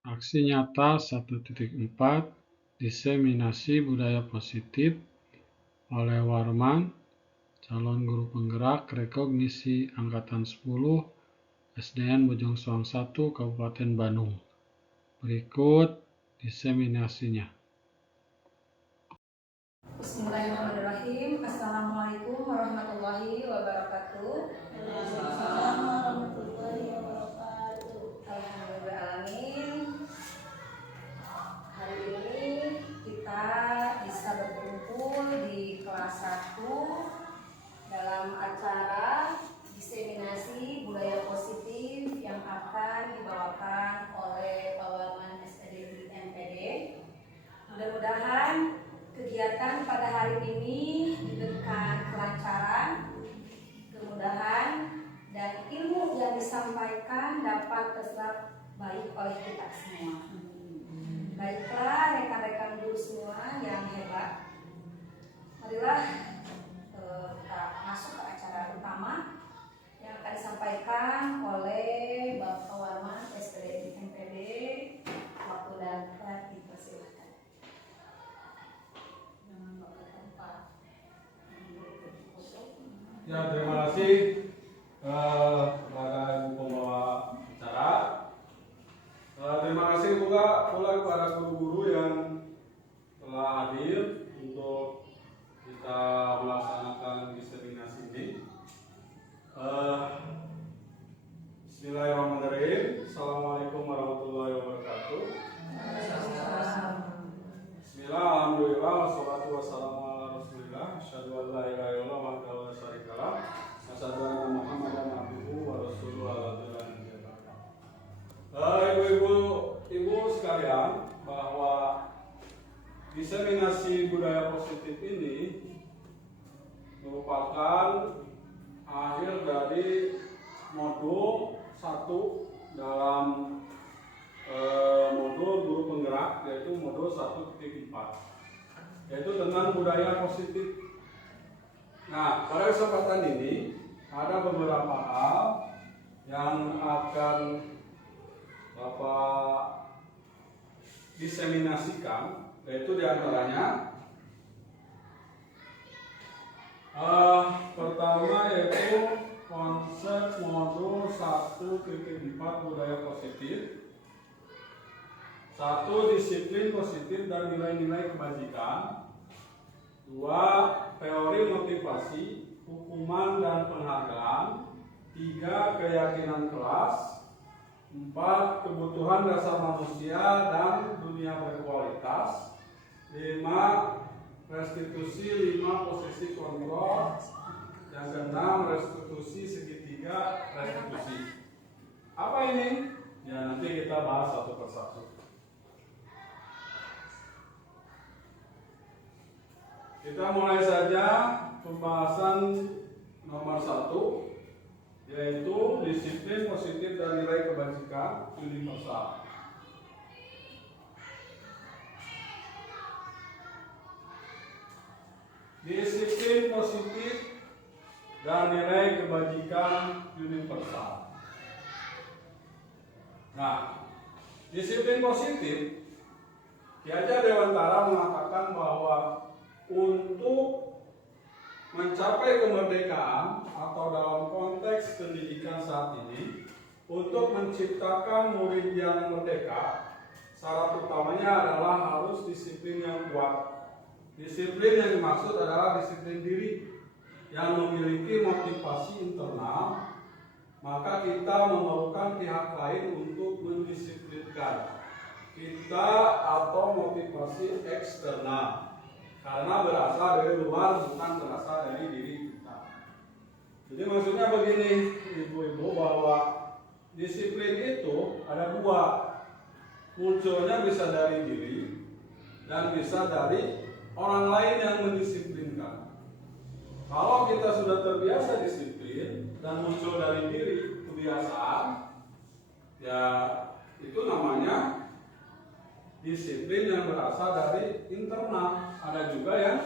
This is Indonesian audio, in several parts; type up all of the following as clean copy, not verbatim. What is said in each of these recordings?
Aksi nyata 1.4 Diseminasi budaya positif oleh Warman, calon guru penggerak rekognisi Angkatan 10 SDN Bojong Soang 1 Kabupaten Bandung. Berikut diseminasinya. Bismillahirrahmanirrahim. Assalamualaikum warahmatullahi wabarakatuh. Alhamdulillahirrahmanirrahim. Hari ini kita bisa berkumpul di kelas 1 dalam acara diseminasi budaya positif yang akan dibawakan oleh Pak Warman SPDI MPD. Mudah-mudahan kegiatan pada hari ini diberikan kelancaran, kemudahan, dan ilmu yang disampaikan dapat terserap baik oleh kita semua. Baiklah rekan-rekan guru semua yang hebat, marilah kita masuk ke acara utama yang akan disampaikan oleh Bapak Warman SPDI MPD. Waktu dan tempat dipersilakan. Ya, terima kasih kepada Ibu pembawa acara. Terima kasih pula kepada guru-guru yang telah hadir untuk kita melaksanakan diseminasi ini. Bismillahirrahmanirrahim. Assalamualaikum warahmatullahi wabarakatuh. Bismillah, alhamdulillah, wassalatu wassalamu ala rasulillah. Asyhadu an la ilaha illallah wahdahu la syarika lah. Asyhadu anna Muhammadan abduhu wa rasuluhu ala Ibu sekalian, bahwa diseminasi budaya positif ini merupakan akhir dari modul 1 dalam modul guru penggerak, yaitu modul 1.4, yaitu tentang budaya positif. Nah, pada kesempatan ini ada beberapa hal yang akan Bapak diseminasikan, yaitu diantaranya pertama yaitu konsep modul 1.4 budaya positif. 1. Disiplin positif dan nilai-nilai kebajikan. 2. Teori motivasi, hukuman dan penghargaan. 3. Keyakinan kelas. 4. Kebutuhan dasar manusia dan dunia berkualitas. 5. Restitusi 5 posisi kontrol. Yang keenam, restitusi segitiga restitusi. Apa ini? Ya, nanti kita bahas satu persatu. Kita mulai saja pembahasan nomor 1, yaitu disiplin positif dan nilai kebajikan universal. Disiplin positif dan nilai kebajikan universal. Nah, disiplin positif, Ki Hajar Dewantara mengatakan bahwa untuk mencapai kemerdekaan atau dalam konteks pendidikan saat ini, untuk menciptakan murid yang merdeka, syarat utamanya adalah harus disiplin yang kuat. Disiplin yang dimaksud adalah disiplin diri yang memiliki motivasi internal, maka kita memerlukan pihak lain untuk mendisiplinkan kita atau motivasi eksternal. Karena berasal dari luar, bukan berasal dari diri kita. Jadi maksudnya begini, ibu-ibu, bahwa disiplin itu ada dua. Munculnya bisa dari diri dan bisa dari orang lain yang mendisiplinkan. Kalau kita sudah terbiasa disiplin dan muncul dari diri, kebiasaan, ya itu namanya disiplin yang berasal dari internal. Ada juga yang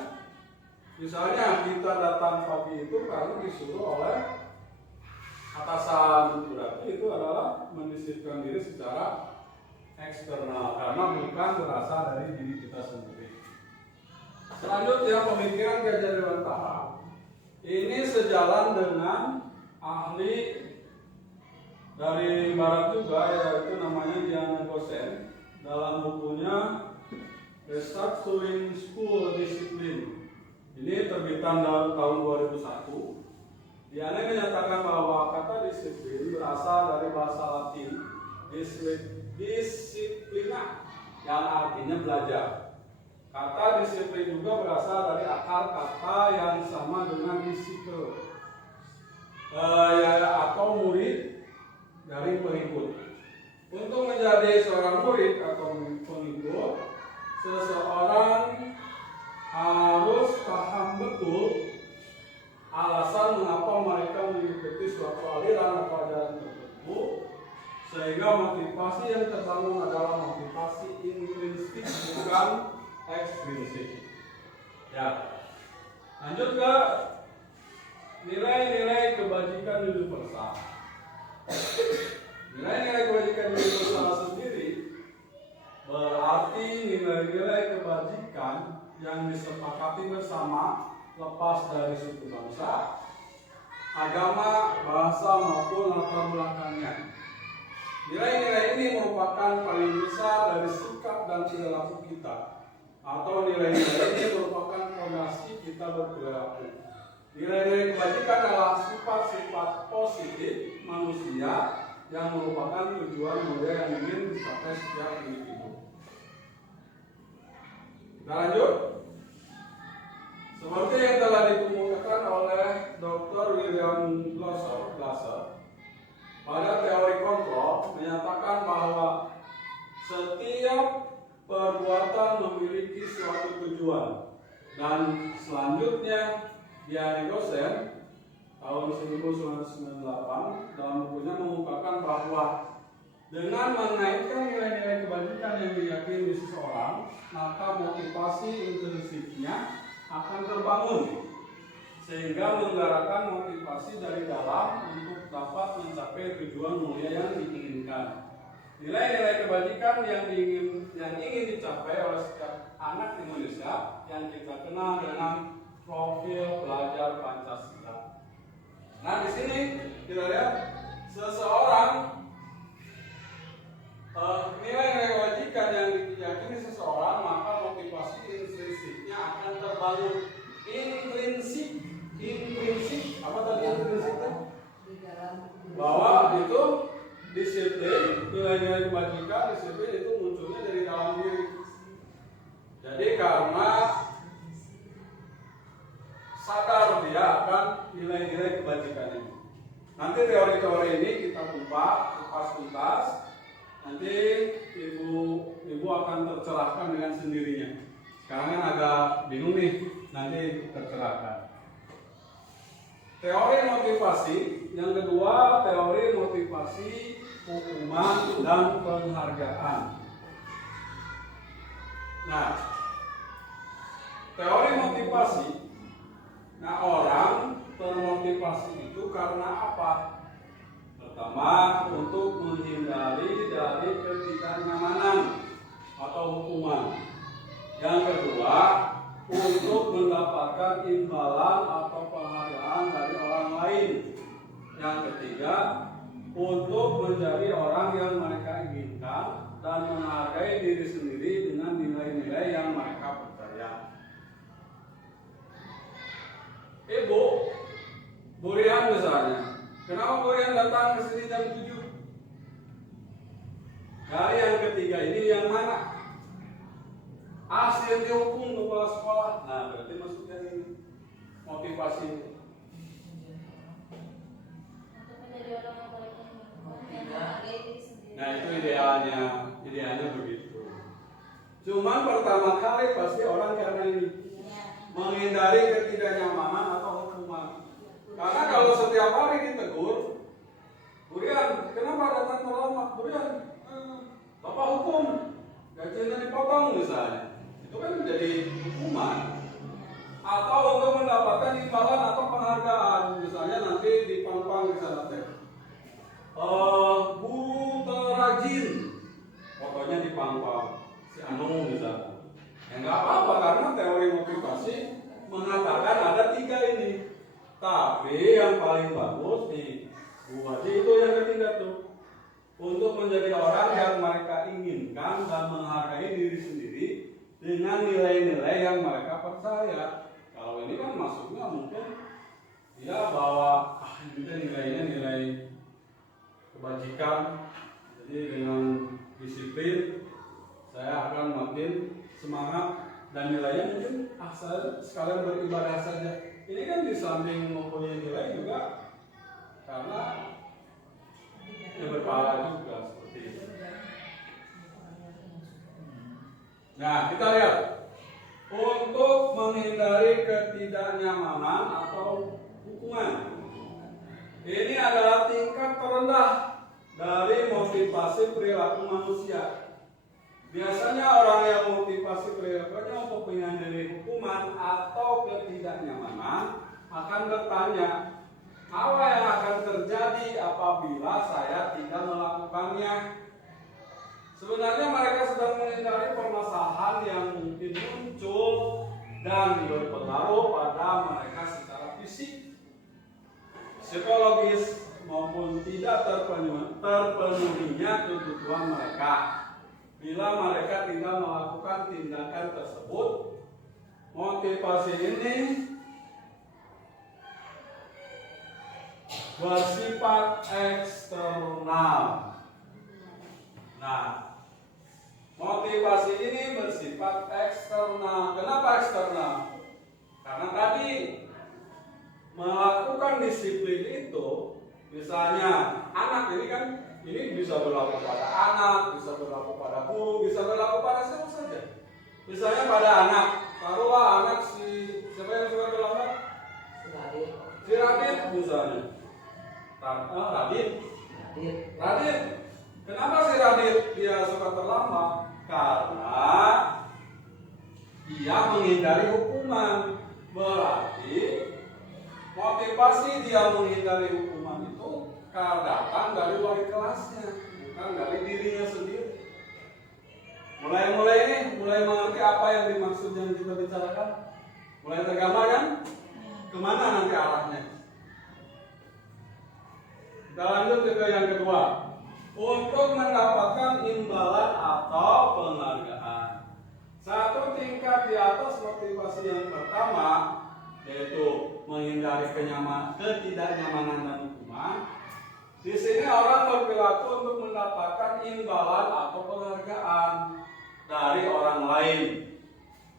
misalnya kita datang pagi itu karena disuruh oleh atasan, berarti itu adalah mendisiplinkan diri secara eksternal karena bukan berasal dari diri kita sendiri. Selanjutnya pemikiran Ki Hajar Dewantara ini sejalan dengan ahli dari barat juga, yaitu namanya Diana Gosen dalam bukunya Restructuring School Discipline. Ini terbitan tahun 2001. Diana menyatakan bahwa kata disiplin berasal dari bahasa Latin disciplina yang artinya belajar. Kata disiplin juga berasal dari akar kata yang sama dengan disiplin atau murid dari pengikut. Untuk menjadi seorang murid atau pengikut, seseorang harus paham betul alasan mengapa mereka mengikuti suatu aliran atau ajaran tertentu, sehingga motivasi yang terbangun adalah motivasi intrinsik bukan ekstrinsik. Ya, lanjut ke nilai-nilai kebajikan universal. Nilai-nilai kebajikan universal sendiri berarti nilai-nilai kebajikan yang disepakati bersama lepas dari suku bangsa, agama, bahasa maupun latar belakangnya. Nilai-nilai ini merupakan paling besar dari sikap dan perilaku kita, atau nilai-nilai ini merupakan fondasi kita berperilaku. Nilai-nilai kebajikan adalah sifat-sifat positif manusia yang merupakan tujuan mulia yang ingin dicapai setiap individu. Kita lanjut. Seperti yang telah dikemukakan oleh Dr. William Glasser pada teori kontrol, menyatakan bahwa setiap perbuatan memiliki suatu tujuan. Dan selanjutnya Diana Gosen tahun 1998 dalam bukunya mengungkapkan bahwa dengan menaikkan nilai-nilai kebajikan yang diyakini di seseorang, maka motivasi intrinsiknya akan terbangun, sehingga menggerakkan motivasi dari dalam untuk dapat mencapai tujuan mulia yang diinginkan. Nilai-nilai kebajikan yang ingin dicapai oleh setiap anak Indonesia yang kita kenal dengan profil pelajar Pancasila. Nah, di sini kita lihat seseorang nilai-nilai kebajikan yang diyakini seseorang, maka motivasi intrinsiknya akan terbangun. Intrinsik apa tadi intrinsiknya? Bahwa itu disiplin, nilai-nilai kebajikan, disiplin itu munculnya dari dalam diri. Jadi karena sadar dia akan nilai-nilai kebajikan ini. Nanti teori-teori ini kita kupas tuntas. Nanti ibu akan tercerahkan dengan sendirinya. Sekarang kan agak bingung nih, nanti tercerahkan. Teori motivasi, yang kedua teori motivasi hukuman dan penghargaan. Nah, teori motivasi, nah orang termotivasi itu karena apa? Pertama, untuk menghindari dari ketidaknyamanan atau hukuman. Yang kedua, untuk mendapatkan imbalan atau penghargaan dari orang lain. Yang ketiga, untuk menjadi orang yang mereka inginkan dan menghargai diri sendiri dengan nilai-nilai yang mereka percaya. Ibu, Burian misalnya, kenapa Burian datang ke sini jam 7? Dari yang ketiga ini yang mana? Hasil dihukum kepala sekolah. Nah, berarti maksudnya ini motivasi. Nah, itu idealnya begitu. Cuman pertama kali pasti orang karena ini menghindari ketidaknyamanan atau hukuman. Karena kalau setiap hari ditegur, Burian, kenapa datang terlambat? Burian, Bapak hukum, gajinya dipotong misalnya. Itu kan menjadi hukuman. Atau untuk mendapatkan imbalan atau penghargaan, misalnya nanti di Pampang di sana teh. Guru terrajin, fotonya si Anu misalnya. Ya nggak apa-apa karena teori motivasi mengatakan ada 3 ini. Tapi yang paling bagus nih, Bu Haji itu yang ketiga tuh. Untuk menjadi orang yang mereka inginkan dan menghargai diri sendiri dengan nilai-nilai yang mereka percaya. Kalau ini kan maksudnya mungkin dia bawa ini nilainya nilai kebajikan. Jadi dengan disiplin saya akan makin semangat dan nilainya mungkin saya sekalian beribadah saja. Ini kan di samping mempunyai nilai juga karena ya berpahala juga seperti itu. Nah, kita lihat untuk menghindari ketidaknyamanan atau hukuman. Ini adalah tingkat terendah dari motivasi perilaku manusia. Biasanya orang yang motivasi perilakunya untuk menghindari hukuman atau ketidaknyamanan akan bertanya, apa yang akan terjadi apabila saya tidak melakukannya? Sebenarnya mereka sedang menghindari permasalahan yang mungkin muncul dan berpengaruh pada mereka secara fisik, psikologis maupun tidak terpenuhinya kebutuhan mereka. Bila mereka tidak melakukan tindakan tersebut, motivasi ini bersifat eksternal. Nah, motivasi ini bersifat eksternal. Kenapa eksternal? Karena tadi melakukan disiplin itu, misalnya anak ini kan, ini bisa berlaku pada anak, bisa berlaku pada guru, bisa berlaku pada siapa saja. Misalnya pada anak, taruhlah anak siapa yang suka terlambat? Si Radit misalnya. Radit. Kenapa si Radit dia suka terlambat? Karena dia menghindari hukuman. Berarti motivasi dia menghindari hukuman itu karena datang dari wali kelasnya, bukan dari dirinya sendiri. Mulai mengerti apa yang dimaksud yang kita bicarakan? Mulai tergambar kan? Kemana nanti arahnya? Kita lanjut ke yang kedua. Untuk mendapatkan imbalan atau penghargaan. Satu tingkat di atas motivasi yang pertama, yaitu menghindari ketidaknyamanan dan hukuman. Di sini orang berperilaku untuk mendapatkan imbalan atau penghargaan dari orang lain.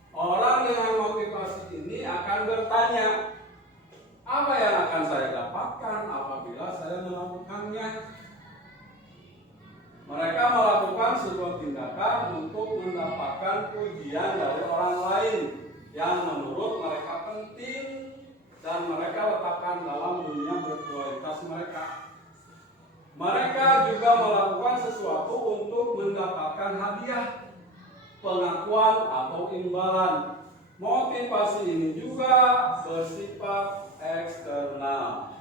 Orang dengan motivasi ini akan bertanya, apa yang akan saya dapatkan apabila saya melakukannya? Mereka melakukan sebuah tindakan untuk mendapatkan pujian dari orang lain yang menurut mereka penting dan mereka letakkan dalam dunia berkualitas mereka. Mereka juga melakukan sesuatu untuk mendapatkan hadiah, pengakuan atau imbalan. Motivasi ini juga bersifat eksternal.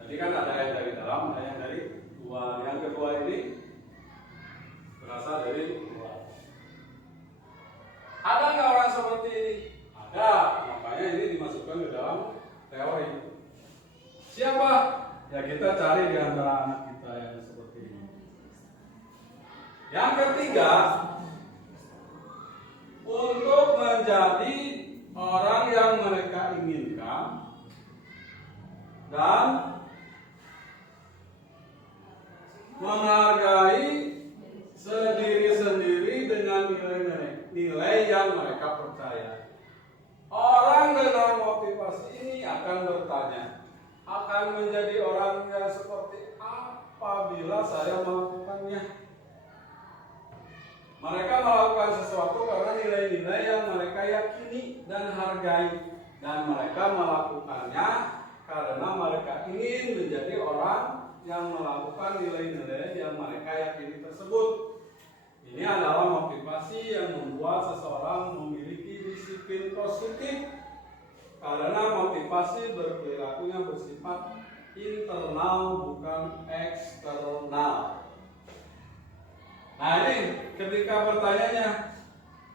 Tadi kan ada yang dari dalam, ada yang dari luar. Yang kedua ini berasal dari luar. Ada nggak orang seperti ini? Ada, makanya ini dimasukkan ke dalam teori. Siapa? Ya kita cari di antara anak kita yang seperti ini. Yang ketiga, untuk menjadi orang yang mereka inginkan dan menghargai sendiri sendiri dengan nilai yang mereka percaya. Orang dengan motivasi ini akan bertanya, akan menjadi orang yang seperti apa bila saya melakukannya? Mereka melakukan sesuatu karena nilai-nilai yang mereka yakini dan hargai, dan mereka melakukannya karena mereka ingin menjadi orang yang melakukan nilai-nilai yang mereka yakini tersebut. Ini adalah motivasi yang membuat seseorang memiliki disiplin positif, karena motivasi berperilakunya bersifat internal bukan eksternal. Nah ini ketika bertanyanya,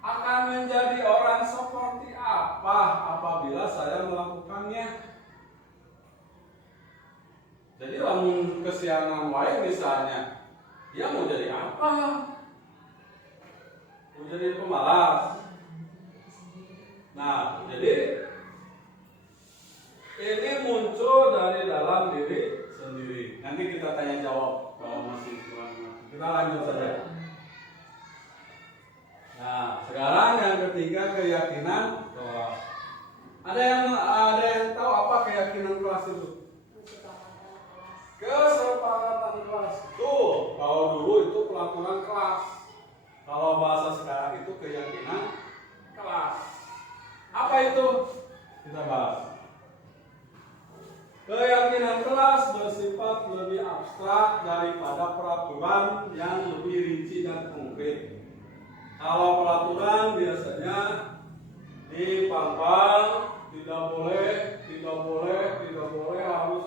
akan menjadi orang seperti apa apabila saya melakukannya. Jadi lamun kesiangan wae misalnya, dia mau jadi apa? Mau jadi pemalas. Nah, jadi ini muncul dari dalam diri sendiri. Nanti kita tanya jawab kalau masih kurang. Kita lanjut saja. Nah, sekarang yang ketiga, keyakinan kelas. Ada yang tahu apa keyakinan kelas itu? Kesepakatan kelas. Tuh, kalau dulu itu pelaturan kelas. Kalau bahasa sekarang itu keyakinan kelas. Apa itu? Kita bahas. Keyakinan kelas bersifat lebih abstrak daripada peraturan yang lebih rinci dan konkret. Kalau peraturan biasanya dipangkal, tidak boleh, harus.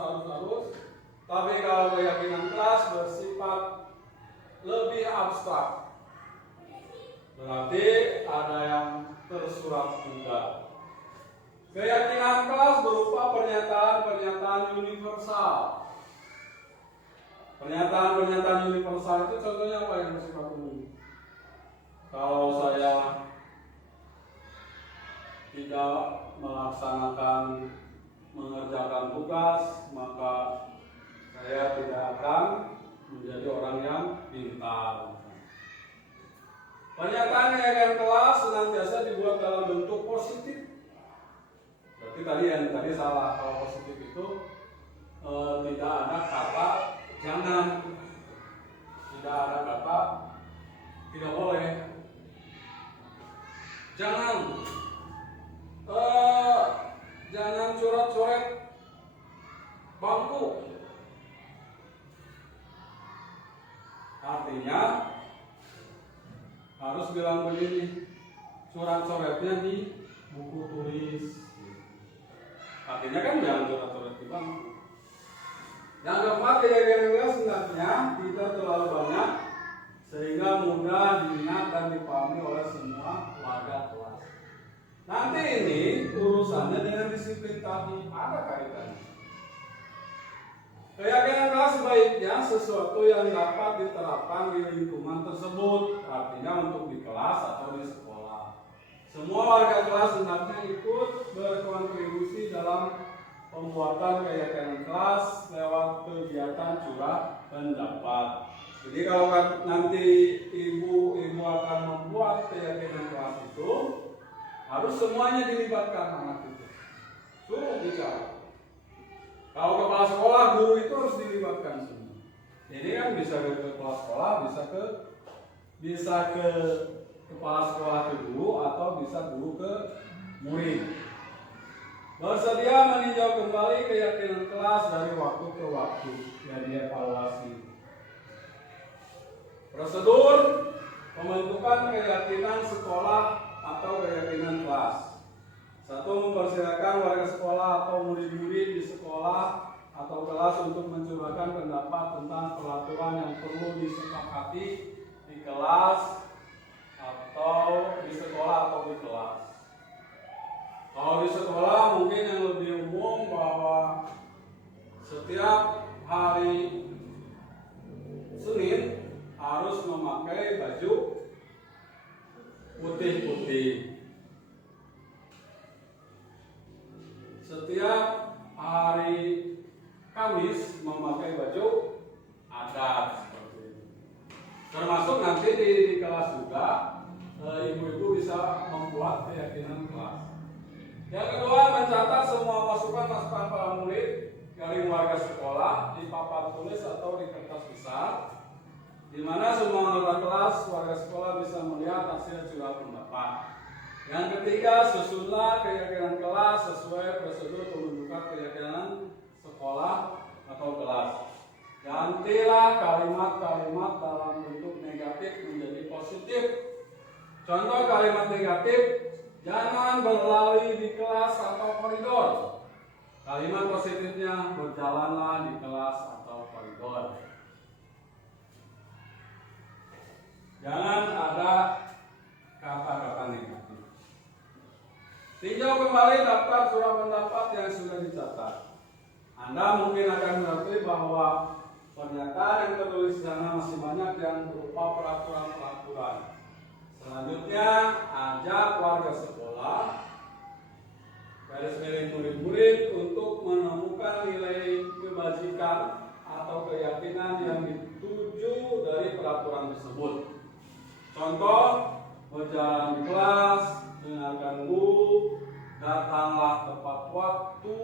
Tapi kalau keyakinan kelas bersifat lebih abstrak, berarti ada yang tersurat juga. Keyakinan kelas berupa pernyataan-pernyataan universal. Pernyataan-pernyataan universal itu contohnya apa yang bersifat umum? Kalau saya tidak mengerjakan tugas, maka saya tidak akan menjadi orang yang pintar. Pernyataan keyakinan kelas senantiasa dibuat dalam bentuk positif. Berarti tadi salah. Kalau positif itu tidak ada kata jangan, tidak ada kata tidak boleh. Jangan coret-coret bangku. Artinya harus bilang begini, coret-coretnya di buku tulis. Artinya kan jangan coret-coret di bangku. Yang keempat, keyakinan kelas sebenarnya tidak terlalu banyak sehingga mudah diingat dan dipahami oleh semua warga kelas. Nanti ini urusannya dengan disiplin tadi ada kaitannya. Keyakinan kelas sebaiknya sesuatu yang dapat diterapkan di lingkungan tersebut, artinya untuk di kelas atau di sekolah. Semua warga kelas hendaknya ikut berkontribusi dalam pembuatan keyakinan kelas lewat kegiatan curah pendapat. Jadi kalau nanti ibu akan membuat keyakinan kelas itu, harus semuanya dilibatkan anak itu. Suruh bicara. Kalau kepala sekolah, guru itu harus dilibatkan semua. Ini kan bisa ke kepala sekolah, bisa ke kepala sekolah ke guru, atau bisa guru ke murid. Bersedia meninjau kembali keyakinan kelas dari waktu ke waktu, jadi evaluasi. Prosedur pembentukan keyakinan sekolah atau keyakinan kelas. 1. Mempersilakan warga sekolah atau murid-murid di sekolah atau kelas untuk mencurahkan pendapat tentang peraturan yang perlu disepakati di kelas atau di sekolah atau di kelas. Kalau di sekolah mungkin yang lebih umum bahwa setiap hari Senin harus memakai baju putih-putih. Setiap hari Kamis memakai baju adat seperti itu. Termasuk nanti di kelas juga ibu-ibu bisa membuat keyakinan kelas. Yang kedua, mencatat semua masukan para murid dari warga sekolah di papan tulis atau di kertas besar, di mana semua anggota kelas warga sekolah bisa melihat hasil curah pendapat. Yang ketiga, susunlah keyakinan kelas sesuai prosedur pembentukan keyakinan sekolah atau kelas. Gantilah kalimat-kalimat dalam bentuk negatif menjadi positif. Contoh kalimat negatif, jangan berlari di kelas atau koridor. Kalimat positifnya, berjalanlah di kelas atau koridor. Jangan ada kata-kata kembali daftar surat pendapat yang sudah dicatat. Anda mungkin akan mengetahui bahwa pernyataan yang tertulis di sana masih banyak yang berupa peraturan-peraturan. Selanjutnya, ajak warga sekolah, garis miring murid-murid untuk menemukan nilai kebajikan atau keyakinan yang dituju dari peraturan tersebut. Contoh, berjalan di kelas, dengarkan guru, datanglah tepat waktu,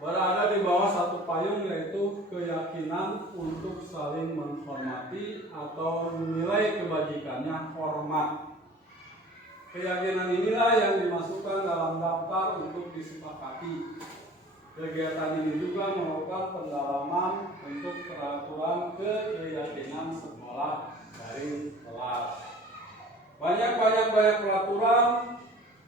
berada di bawah satu payung, yaitu keyakinan untuk saling menghormati atau nilai kebajikannya hormat. Keyakinan inilah yang dimasukkan dalam daftar untuk disepakati. Kegiatan ini juga merupakan pendalaman untuk peraturan keyakinan sekolah dari kelas. Banyak peraturan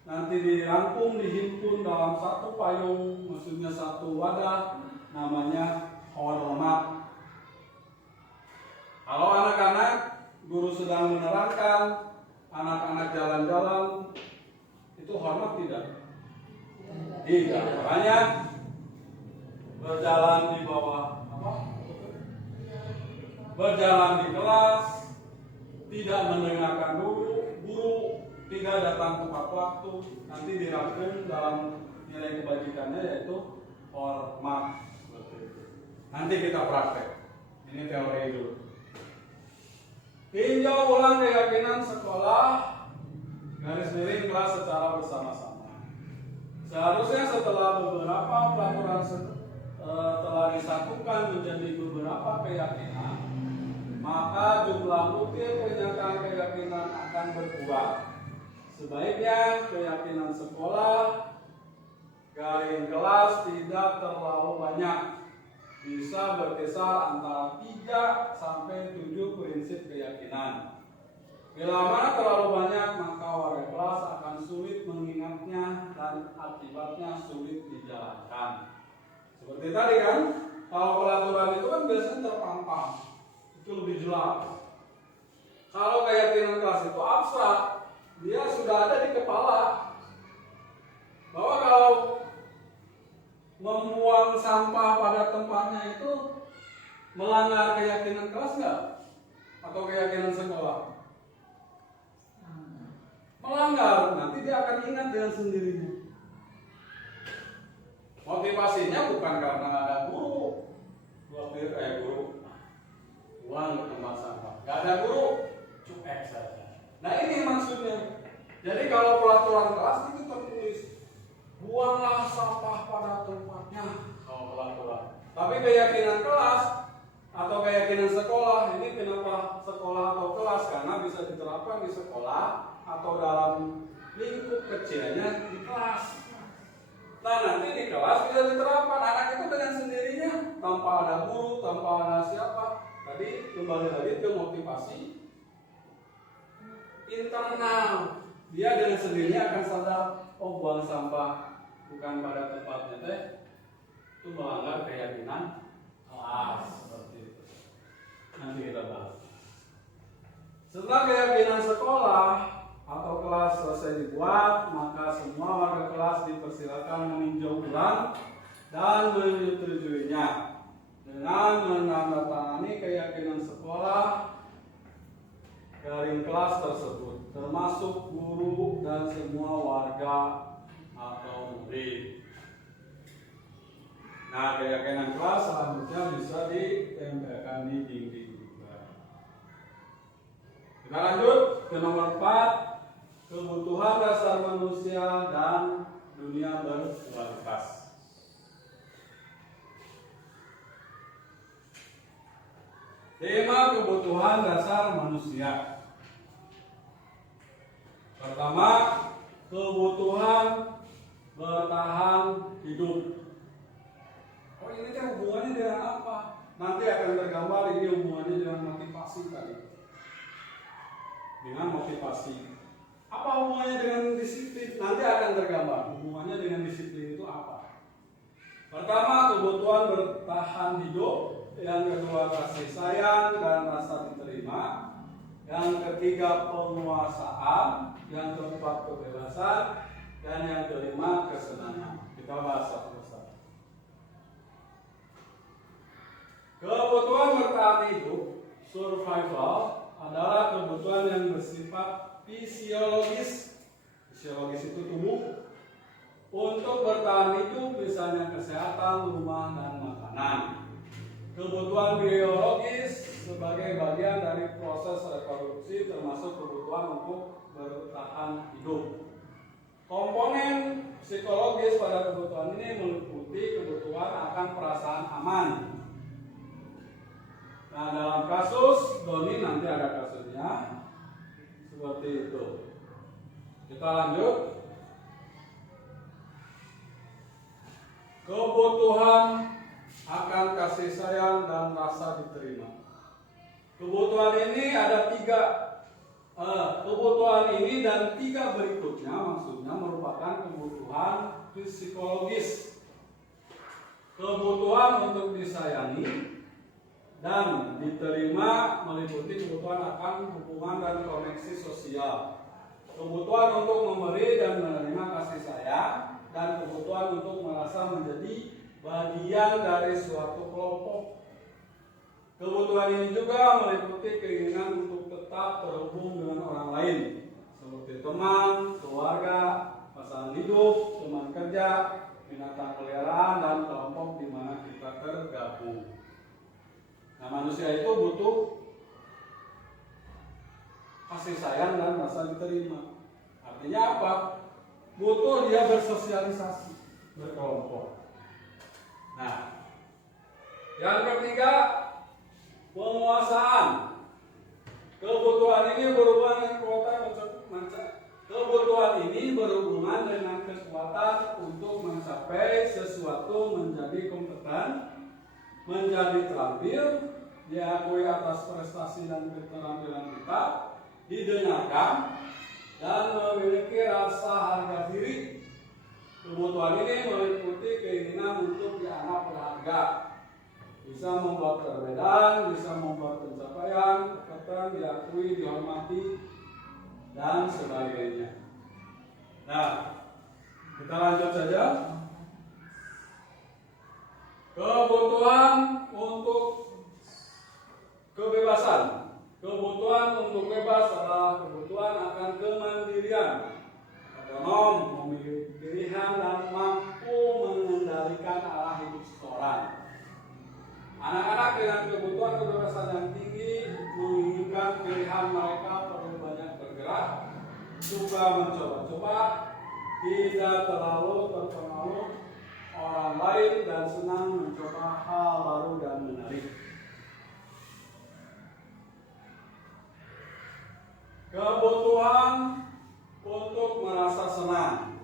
nanti dirangkum, dihimpun dalam satu payung, maksudnya satu wadah, namanya hormat. Kalau anak-anak, guru sedang menerangkan, anak-anak jalan-jalan, itu hormat tidak? Tidak. Makanya berjalan di bawah apa? Berjalan di kelas, tidak mendengarkan guru, tidak datang tepat waktu, nanti dirangkum dalam nilai kebajikannya yaitu hormat. Nanti kita praktek. Ini teori dulu. Tinjau ulang keyakinan sekolah, garis miring kelas secara bersama-sama. Seharusnya setelah beberapa peraturan telah disatukan menjadi beberapa keyakinan, maka jumlah butir pernyataan keyakinan akan berkurang. Sebaiknya keyakinan sekolah, garing kelas tidak terlalu banyak, bisa berkisar antara 3 sampai 7 prinsip keyakinan. Bila mana terlalu banyak, maka warga kelas akan sulit mengingatnya dan akibatnya sulit dijalankan. Seperti tadi kan, kalau peraturan itu kan biasanya terpampang, itu lebih jelas. Kalau keyakinan kelas itu abstrak, dia sudah ada di kepala. Bahwa kalau membuang sampah pada tempatnya itu melanggar keyakinan kelas nggak? Atau keyakinan sekolah? Melanggar, nanti dia akan ingat dengan sendirinya. Motivasinya bukan karena ada guru. Guru pulang ke tempat sampah. Gak ada guru, cuek saja. Nah ini maksudnya. Jadi kalau peraturan kelas itu tertulis, buanglah sampah pada tempatnya. Kalau peraturan. Tapi keyakinan kelas atau keyakinan sekolah, ini kenapa sekolah atau kelas? Karena bisa diterapkan di sekolah atau dalam lingkup kecilnya di kelas. Nah nanti di kelas bisa diterapkan, anak itu dengan sendirinya, tanpa ada guru, tanpa ada siapa. Tadi kembali lagi ke motivasi internal. Dia dengan sendirinya akan sadar, oh buang sampah bukan pada tempatnya teh, itu melanggar keyakinan kelas. Seperti itu. Nanti kita bahas. Setelah keyakinan sekolah atau kelas selesai dibuat, maka semua warga kelas dipersilakan meninjau ulang dan menyetujuinya dengan menandatangani keyakinan sekolah garing kelas tersebut, termasuk guru dan semua warga atau murid. Nah, keyakinan kelas selanjutnya bisa ditempelkan di dinding juga. Kita lanjut ke nomor 4. Kebutuhan dasar manusia dan dunia berkualitas. Tema kebutuhan dasar manusia. Pertama, kebutuhan bertahan hidup. Oh ini kan hubungannya dengan apa? Nanti akan tergambar ini hubungannya dengan motivasi tadi. Dengan motivasi. Apa hubungannya dengan disiplin? Nanti akan tergambar. Hubungannya dengan disiplin itu apa? Pertama, kebutuhan bertahan hidup. Yang kedua, kasih sayang dan rasa diterima. yang ketiga penguasaan, yang keempat kebebasan, dan yang kelima kesenangan. Kita bahas satu-satu. Kebutuhan bertahan hidup, survival, adalah kebutuhan yang bersifat fisiologis. Fisiologis itu tubuh. Untuk bertahan hidup, misalnya kesehatan, rumah, dan makanan. Kebutuhan biologis sebagai bagian dari proses reproduksi, termasuk kebutuhan untuk bertahan hidup. Komponen psikologis pada kebutuhan ini meliputi kebutuhan akan perasaan aman. Nah, dalam kasus Doni nanti ada kasusnya seperti itu. Kita lanjut. Kebutuhan akan kasih sayang dan rasa diterima. Kebutuhan ini ada tiga. Kebutuhan ini dan tiga berikutnya maksudnya merupakan kebutuhan psikologis. Kebutuhan untuk disayangi dan diterima meliputi kebutuhan akan hubungan dan koneksi sosial. Kebutuhan untuk memberi dan menerima kasih sayang, dan kebutuhan untuk merasa menjadi bagian dari suatu kelompok. Kebutuhan ini juga meliputi keinginan untuk tetap terhubung dengan orang lain, seperti teman, keluarga, pasangan hidup, teman kerja, binatang peliharaan, dan kelompok di mana kita tergabung. Nah, manusia itu butuh kasih sayang dan rasa diterima. Artinya apa? Butuh dia bersosialisasi, berkelompok. Nah, yang ketiga, penguasaan. Kebutuhan ini berhubungan dengan kekuatan untuk mencapai sesuatu, menjadi kompeten, menjadi terampil, diakui atas prestasi dan keterampilan kita, didengarkan, dan memiliki rasa harga diri. Kebutuhan ini meliputi keinginan untuk dianggap berharga, bisa membuat perbedaan, bisa membuat pencapaian, kompeten, diakui, dihormati, dan sebagainya. Nah, kita lanjut saja. Kebutuhan untuk kebebasan. Kebutuhan untuk bebas adalah kebutuhan akan kemandirian, otonom, memiliki pilihan, dan mampu mengendalikan arah hidup seseorang. Anak-anak dengan kebutuhan kebebasan yang tinggi menginginkan pilihan mereka perlu banyak bergerak, suka mencoba-coba, tidak terlalu terpengaruh orang lain, dan senang mencoba hal baru dan menarik. Kebutuhan untuk merasa senang.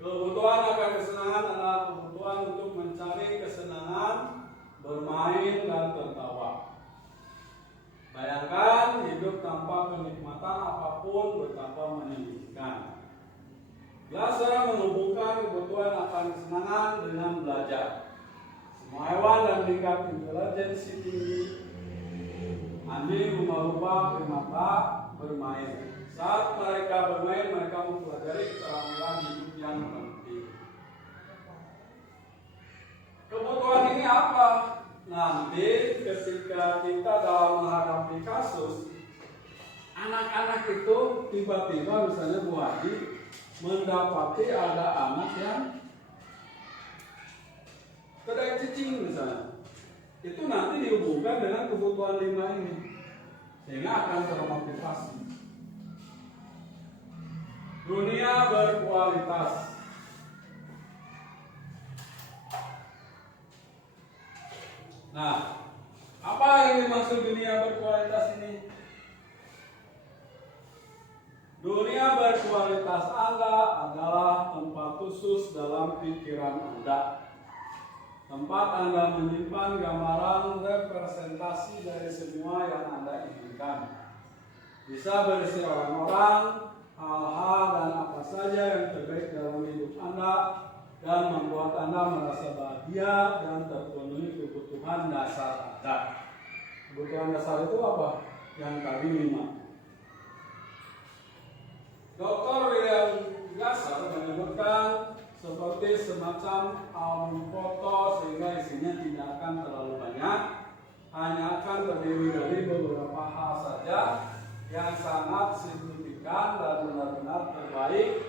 Kebutuhan akan kesenangan adalah kebutuhan untuk mencari kesenangan, bermain, dan tertawa. Bayangkan hidup tanpa kenikmatan apapun betapa menyedihkan. Biasa menghubungkan kebutuhan akan kesenangan dengan belajar. Semua hewan dan tingkat intelijensi tinggi, anjing, lumba-lumba, primata, bermain. Saat mereka bermain, mereka mempelajari keterampilan hidup yang penting. Kebutuhan ini apa? Nanti ketika kita dalam menghadapi kasus, anak-anak itu tiba-tiba misalnya Bu Haji mendapati ada anak yang kedai cicing misalnya. Itu nanti dihubungkan dengan kebutuhan 5 ini, sehingga akan termotivasi. Dunia berkualitas. Nah, apa yang dimaksud dunia berkualitas ini? Dunia berkualitas Anda adalah tempat khusus dalam pikiran Anda. Tempat Anda menyimpan gambaran representasi dari semua yang Anda inginkan. Bisa berisi orang-orang, hal-hal, dan apa saja yang terbaik dalam hidup Anda, dan membuat Anda merasa bahagia dan terpenuhi kebutuhan dasar Anda. Kebutuhan dasar itu apa? yang tadi 5. Dr. William Gasser menyebutkan seperti semacam album foto sehingga isinya tidak akan terlalu banyak, hanya akan terdiri dari beberapa hal saja yang sangat signifikan dan benar-benar terbaik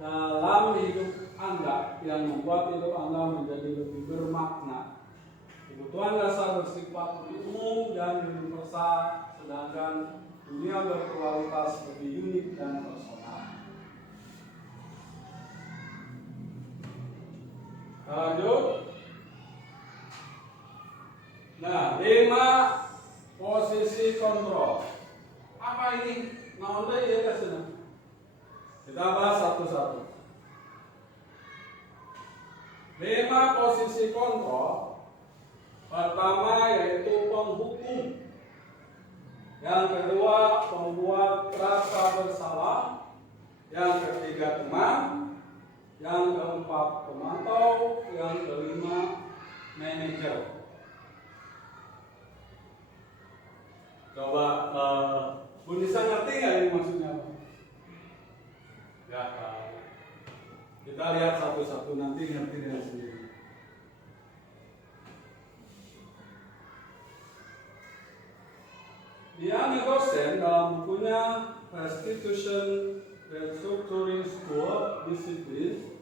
dalam hidup Anda, yang membuat hidup Anda menjadi lebih bermakna. Kebutuhan dasar bersifat lebih umum dan universal, sedangkan dunia berkualitas lebih unik dan personal. Lanjut. Nah, 5 posisi kontrol. Apa ini? Nah, udah ya kesana. Kita bahas satu-satu. 5 posisi kontrol. Pertama yaitu penghukum. Yang kedua pembuat rasa bersalah. Yang ketiga teman. Yang keempat pemantau. Yang kelima manajer. Coba Bu Nisa ngerti nggak ini maksudnya apa? Nggak tahu. Kita lihat satu-satu, nanti ngerti dengan sendiri. Diane Gosen dalam bukunya Restitution Restructuring School Discipline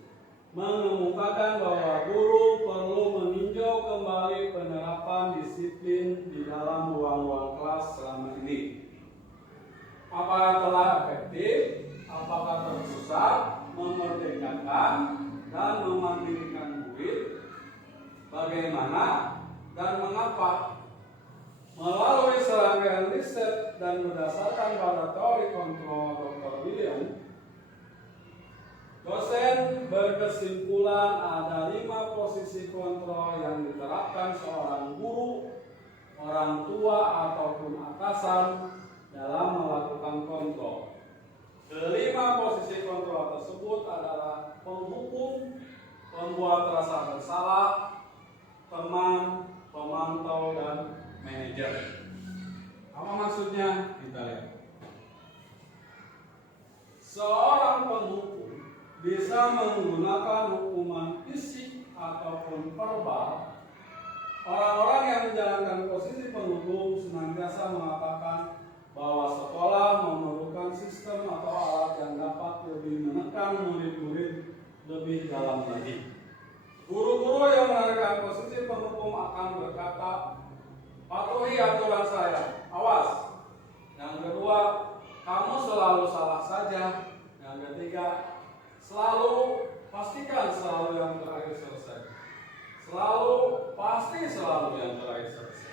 mengemukakan bahwa guru perlu meninjau kembali penerapan disiplin di dalam ruang-ruang kelas selama ini. Apakah telah efektif, apakah terpusat, memerdekakan, dan memandirikan murid, bagaimana dan mengapa. Melalui serangkaian riset dan berdasarkan pada teori kontrol Dr. William, dosen berkesimpulan ada 5 posisi kontrol yang diterapkan seorang guru, orang tua ataupun atasan dalam melakukan kontrol. Kelima posisi kontrol tersebut adalah penghukum, pembuat rasa bersalah, teman, pemantau, dan manajer. Apa maksudnya? Kita lihat. Seorang penghukum bisa menggunakan hukuman fisik ataupun verbal. Orang-orang yang menjalankan posisi penghukum senantiasa mengatakan bahwa sekolah memerlukan sistem atau alat yang dapat lebih menekan murid-murid lebih dalam lagi. Guru-guru yang menarik posisi penghukum akan berkata, patuhi aturan saya, awas. Yang kedua, kamu selalu salah saja. Yang ketiga, selalu pastikan selalu yang terakhir selesai. Selalu pasti selalu yang terakhir selesai.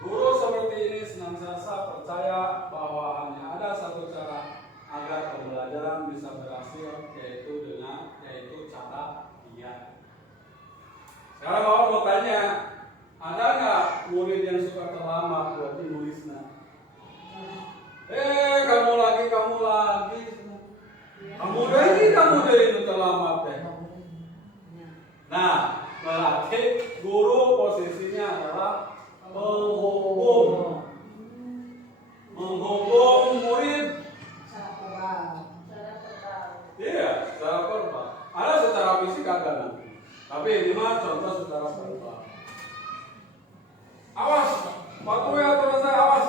Guru seperti ini senantiasa percaya bahwa hanya ada satu cara agar pembelajaran bisa berhasil, yaitu cara dia. Sekarang mau tanya, ada nggak murid yang suka terlambat buat nulisnya? Kamu lagi. Kamu dari itu terlambat deh. Nah, berarti guru posisinya adalah menghukum murid. Iya, secara verbal. Ada secara fisik agak nanti. Tapi ini mah contoh secara verbal. Awas, patuhi aturan saya, awas.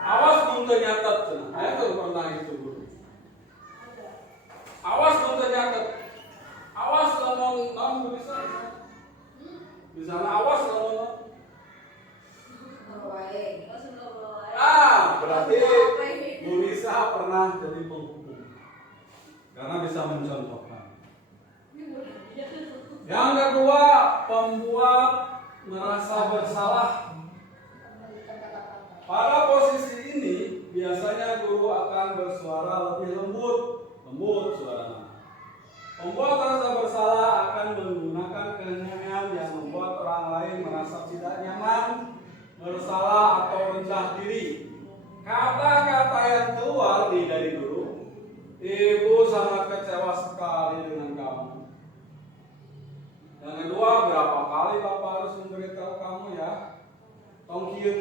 Awas untuk nyatet. Nah, itu pernah itu guru. Awas untuk nyatet. Awas ngomong bisa. Misalnya awas ngomong. Berarti Bu Nisa pernah jadi penghukum. Karena bisa mencontohkan. Yang kedua, pembuat merasa bersalah. Pada posisi ini, biasanya guru akan bersuara lebih lembut suaranya. Pembuat rasa bersalah akan menggunakan keheningan yang membuat orang lain merasa tidak nyaman, bersalah atau rendah diri. Kata-kata yang keluar dari guru, ibu sangat kecewa sekali dengan kamu. Yang kedua, berapa kali Bapak harus memberitahu kamu ya? Tong kieu.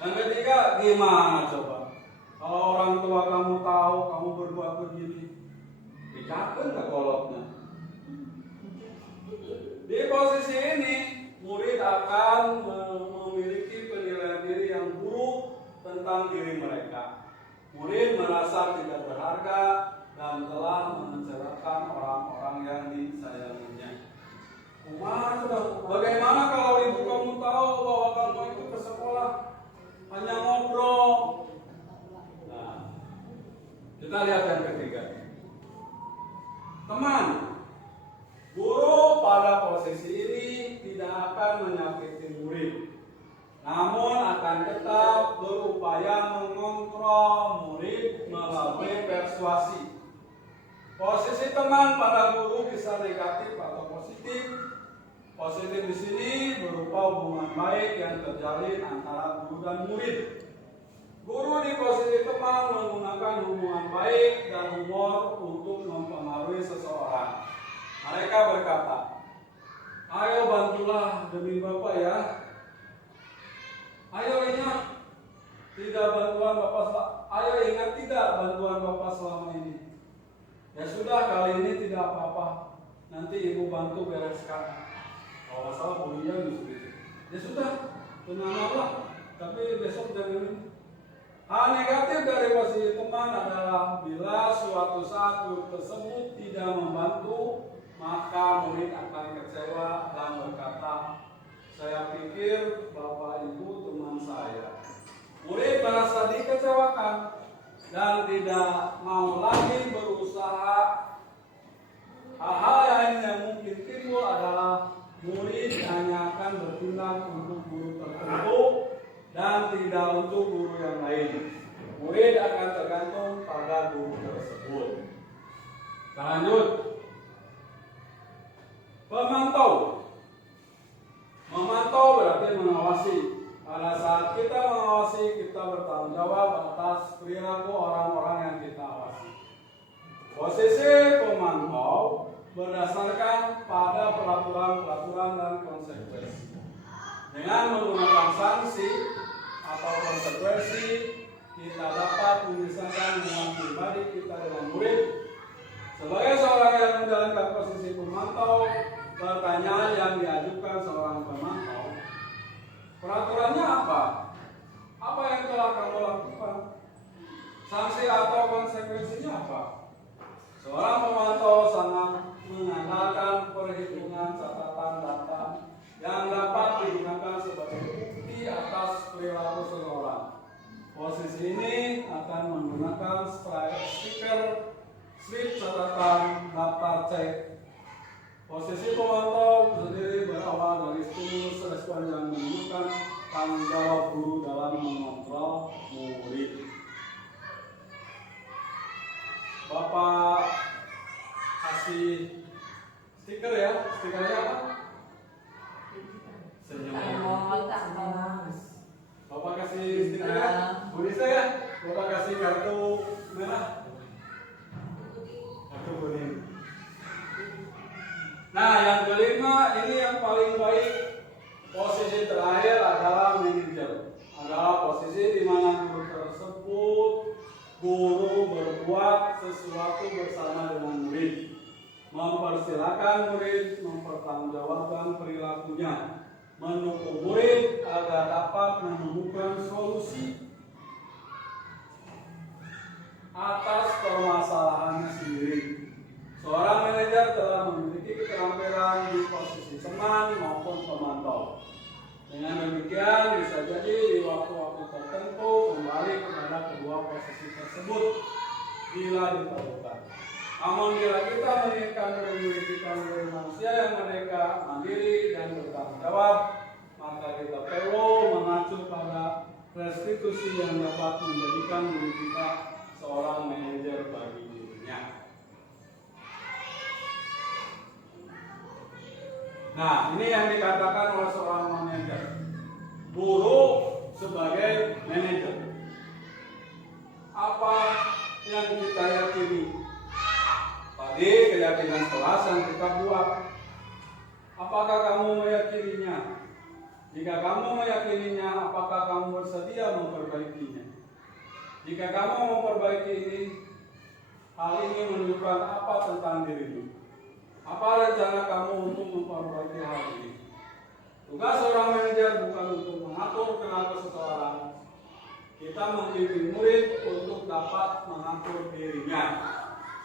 Dan ketiga, gimana coba? Kalau orang tua kamu tahu kamu berbuat begini, dicapai nggak kolotnya? Di posisi ini, murid akan memiliki penilaian diri yang buruk tentang diri mereka. Murid merasa tidak berharga dan telah mengecewakan orang-orang yang disayanginya. Bagaimana kalau ibu kamu tahu bahwa kamu itu ke sekolah hanya ngobrol? Nah, kita lihat yang ketiga. Teman, guru pada posisi ini tidak akan menyakiti murid, namun akan tetap berupaya mengontrol murid melalui persuasi. Posisi teman pada guru bisa negatif atau positif. Positif di sini berupa hubungan baik yang terjalin antara guru dan murid. Guru di posisi teman menggunakan hubungan baik dan humor untuk mempengaruhi seseorang. Mereka berkata, ayo bantulah demi Bapak ya. Ayo ingat tidak bantuan Bapak selama ini. Ya sudah, kali ini tidak apa-apa. Nanti ibu bantu bereskan. Kalau nggak salah bunyinya gitu. Ya sudah, tenanglah. Tapi besok jangan ini. Hal negatif dari posisi teman adalah bila suatu saat guru tersebut tidak membantu, maka murid akan kecewa dan berkata, saya pikir Bapak Ibu teman saya. Murid merasa dikecewakan dan tidak mau lagi berusaha. Hal-hal lain yang mungkin timbul adalah murid hanya akan bertindak untuk guru tertentu dan tidak untuk guru yang lain. Murid akan tergantung pada guru tersebut. Kita lanjut. Memantau. Memantau berarti mengawasi. Pada saat kita mengawasi, kita bertanggung jawab atas perilaku orang-orang yang kita awasi. Posisi pemantau berdasarkan pada peraturan-peraturan dan konsekuensi. Dengan menggunakan sanksi atau konsekuensi, kita dapat memisahkan hubungan pribadi kita dengan murid. Sebagai seorang yang menjalankan posisi pemantau, pertanyaan yang diajukan seorang pemantau, peraturannya apa? Apa yang telah kamu lakukan? Sanksi atau konsekuensinya apa? Seorang pemantau sangat mengandalkan perhitungan catatan data yang dapat digunakan sebagai bukti atas perilaku seseorang. Posisi ini akan menggunakan stiker slip catatan daftar cek. Posisi pemantau sendiri berawal dari stimulus respon yang menunjukkan tanggung jawab guru dalam mengontrol murid. Bapak kasih stiker ya, stikernya apa? Senyum. Bapak kasih stiker ya, Bu Risa ya. Bapak kasih kartu merah, kartu kuning. Nah, yang kelima ini yang paling baik. Posisi terakhir adalah manajer. Adalah posisi di mana guru berbuat sesuatu bersama dengan murid, mempersilahkan murid mempertanggungjawabkan perilakunya, mendukung murid agar dapat menemukan solusi atas permasalahannya sendiri. Seorang manajer telah memiliki keterampilan di posisi teman maupun pemantau. Dengan demikian bisa jadi di waktu-waktu tertentu kembali kepada kedua posisi tersebut bila diperlukan. Namun bila kita menginginkan menjadi manusia yang merdeka, mandiri dan bertanggung jawab, maka kita perlu mengacu pada restitusi yang dapat menjadikan diri kita seorang manajer bagi dirinya. Nah, ini yang dikatakan oleh seorang manajer. Guru sebagai manajer. Apa yang kita yakini? Tadi keyakinan kelas yang kita buat. Apakah kamu meyakininya? Jika kamu meyakininya, apakah kamu bersedia memperbaikinya? Jika kamu memperbaiki ini, hal ini menunjukkan apa tentang dirimu? Apa rencana kamu untuk memperbaiki hal ini? Tugas seorang manajer bukan untuk mengatur kenapa seseorang. Kita membimbing murid untuk dapat mengatur dirinya.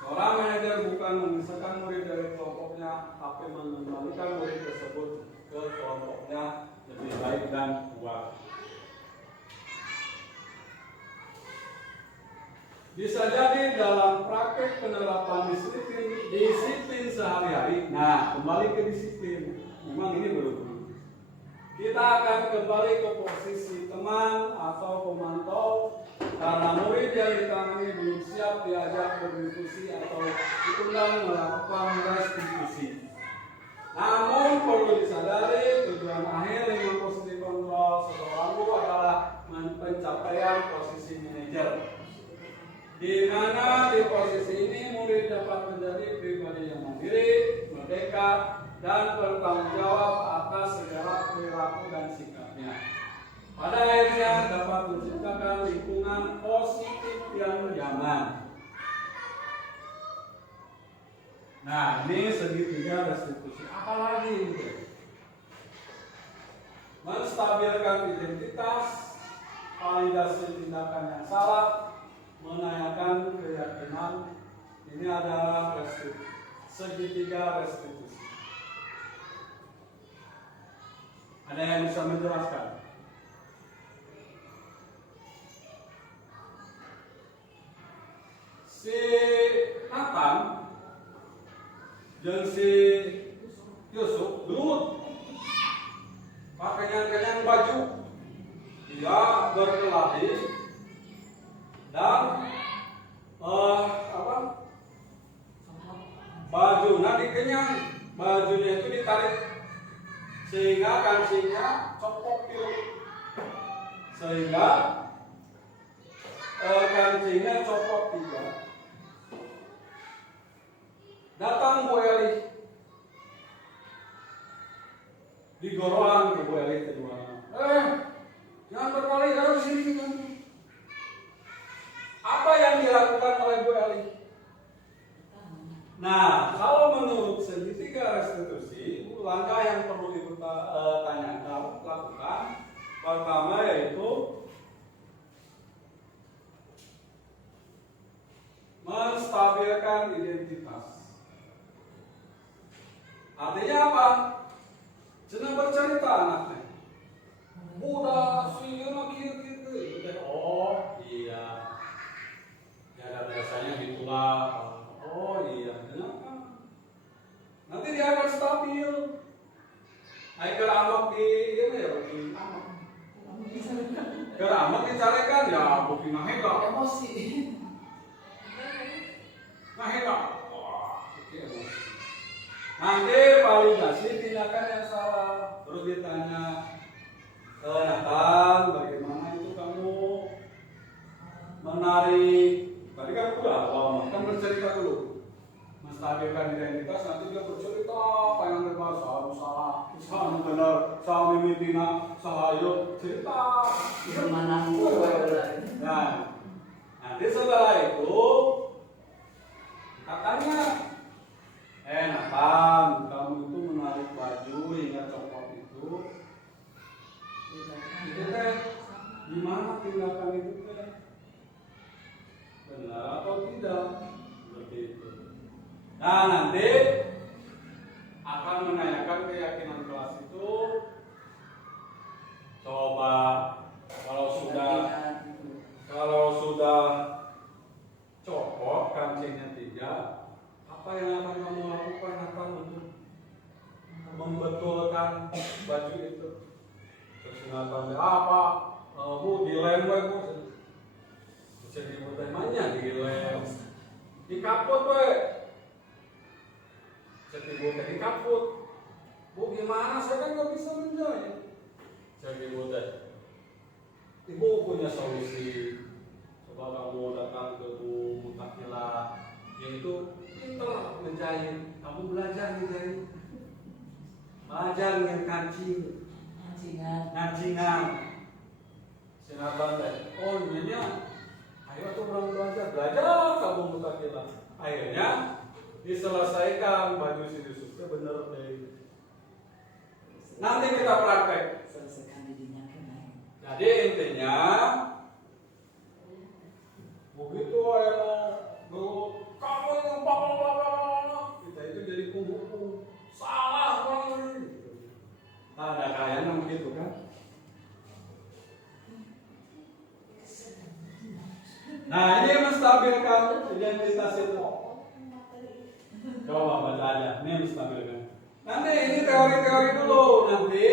Seorang manajer bukan memisahkan murid dari kelompoknya, tapi mengembalikan murid tersebut ke kelompoknya lebih baik dan kuat. Bisa jadi dalam praktek penerapan disiplin sehari-hari. Nah, kembali ke disiplin. Memang ini belum. Kita akan kembali ke posisi teman atau pemantau karena murid yang ditangani belum siap diajak berdiskusi atau diundang melakukan restitusi. Namun perlu disadari tujuan akhir dengan positif kontrol seseorang guru adalah pencapaian posisi manajer, di mana di posisi ini murid dapat menjadi pribadi yang mandiri, merdeka, dan bertanggung jawab atas segala perilaku dan sikapnya. Pada akhirnya dapat menciptakan lingkungan positif yang nyaman. Nah, ini segitiga restitusi. Apalagi itu? Menstabilkan identitas, validasi tindakan yang salah, menanyakan keyakinan. Ini adalah segitiga restitusi. Ada yang bisa menjelaskan? Si Nathan dan si Yusuf gelut, pakaian baju, dia berkelahi dan bajunya dikenyang, bajunya itu ditarik sehingga kancingnya copot gitu, sehingga kancingnya copot tiga. Datang Bu Eli, digorokan ke Bu Eli kedua. Jangan berkali harus sini kan. Apa yang dilakukan oleh Bu Eli? Nah, kalau menurut segitiga restitusi, langkah yang perlu ditanyakan, lakukan pertama yaitu menstabilkan identitas. Artinya apa? Jangan bercerita anaknya. Udah si anak gitu. Oh iya. Ya biasanya gitulah. Oh iya. Kenapa? Nanti dia akan stabil. Ayo amak di ini ya di amak. Amak dicarikan ya bukti mahega. Emosi. Mahega. Wah, bukti emosi. Nanti validasi tindakan yang salah. Terus ditanya, Nathan, bagaimana itu kamu menarik? Tadi kan udah, kan bercerita dulu. Menstabilkan identitas, nanti dia bercerita apa yang berbahasa salah, salah benar, salah mimitina, salah yuk, cerita. Gimana Nah, nanti setelah itu katanya, Nathan, kamu itu menarik baju hingga copot itu. Itu teh, gimana tindakan itu teh? Benar atau tidak? Seperti itu. Nah, nanti akan menanyakan keyakinan kelas itu. Coba kalau sudah copot kancingnya 3, apa yang akan kamu lakukan untuk membetulkan baju itu? Terus Nathan, apa? Bu, dilem we bu. Jadi temanya dilem. Di kaput we. Jadi bu di kaput. Bu gimana? Saya kan nggak bisa menjahit. Jadi bu Ibu punya solusi. Coba kamu datang ke Bu Mutakila, yaitu pintar menjahit. Kamu belajar menjahit, belajar dengan kancing. Ngacingan. Sinatan teh. Oh iya, ayo tuh orang belajar kamu mutakila. Akhirnya diselesaikan baju si Yusuf itu bener deh. Nanti kita praktek. Jadi intinya begitu kamu yang kita itu jadi kubu salah banget. Nah, ada kayaknya begitu kan? Nah, ini menstabilkan identitas itu. Coba baca aja, ini menstabilkan. Nanti ini teori-teori dulu, nanti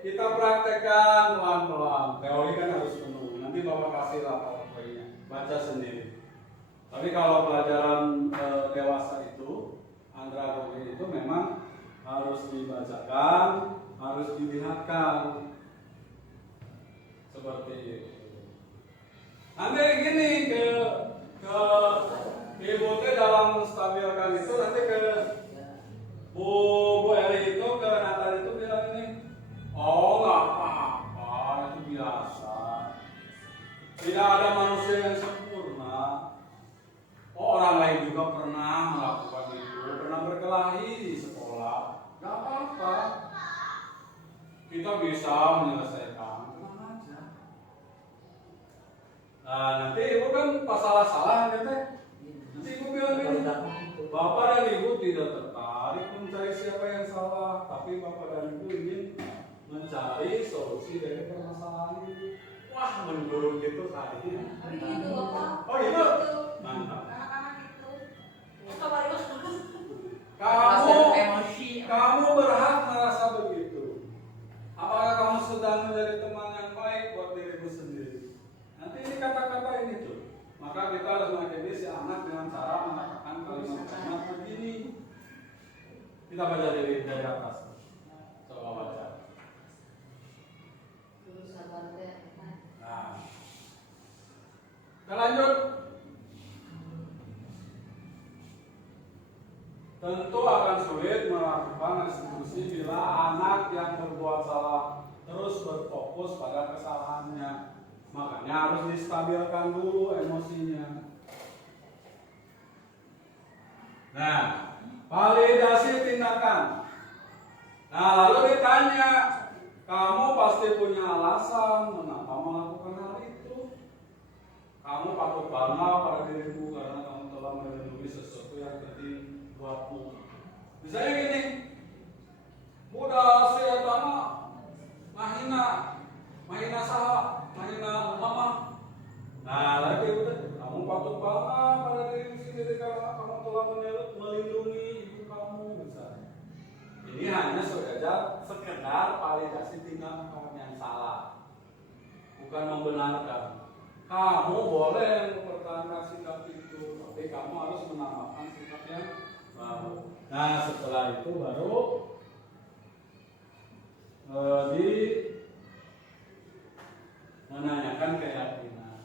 kita praktekkan pelan-pelan. Teori kan harus penuh. Nanti Bapak kasih lapor poinnya, baca sendiri. Tapi kalau pelajaran dewasa itu, andragogi itu memang harus dibacakan, harus dilihatkan seperti itu. Nanti gini ke ibu teh dalam menstabilkan itu nanti ke Bu Eri itu ke Nathan itu bilang ini, oh nggak apa-apa, itu biasa. Tidak ada manusia yang sempurna. Oh, orang lain juga pernah melakukan itu, pernah berkelahi di sekolah. Nggak apa-apa. Kita bisa menyelesaikan. Tenang aja. Nah, nanti ibu kan pas salah-salah gitu. Nanti ibu bilang ini, Bapak dan Ibu tidak tertarik mencari siapa yang salah, tapi Bapak dan Ibu ingin mencari solusi dari permasalahan ini. Wah, menurut gitu tadi. Begitu Bapak. Oh gitu. Mantap. Anak-anak itu. Kamu berhak merasa begitu. Apakah kamu sedang menjadi teman yang baik buat dirimu sendiri? Nanti ini kata-kata ini tuh. Maka kita harus mengakhiri si anak dengan cara mengatakan kalimat-kalimat begini. Kita baca dari atas. Coba baca. Nah, kita lanjut. Tentu akan sulit melakukan eksekusi bila anak yang berbuat salah terus berfokus pada kesalahannya. Makanya harus distabilkan dulu emosinya. Nah, validasi tindakan. Nah, lalu ditanya, kamu pasti punya alasan mengapa melakukan hal itu. Kamu patut bangga pada dirimu karena kamu telah melindungi sesuatu yang penting buatmu. Misalnya gini, mudah saya tama mahina saha, mahina mama. Nah, lagi udah, kamu patut bangga pada dirimu sendiri karena kamu telah melindungi ibu kamu misalnya. Ini hanya sekedar validasi tindakan yang salah, bukan membenarkan. Kamu boleh mempertahankan sikap itu, tapi kamu harus menambahkan sikap yang baru. Nah, setelah itu baru menanyakan keyakinan.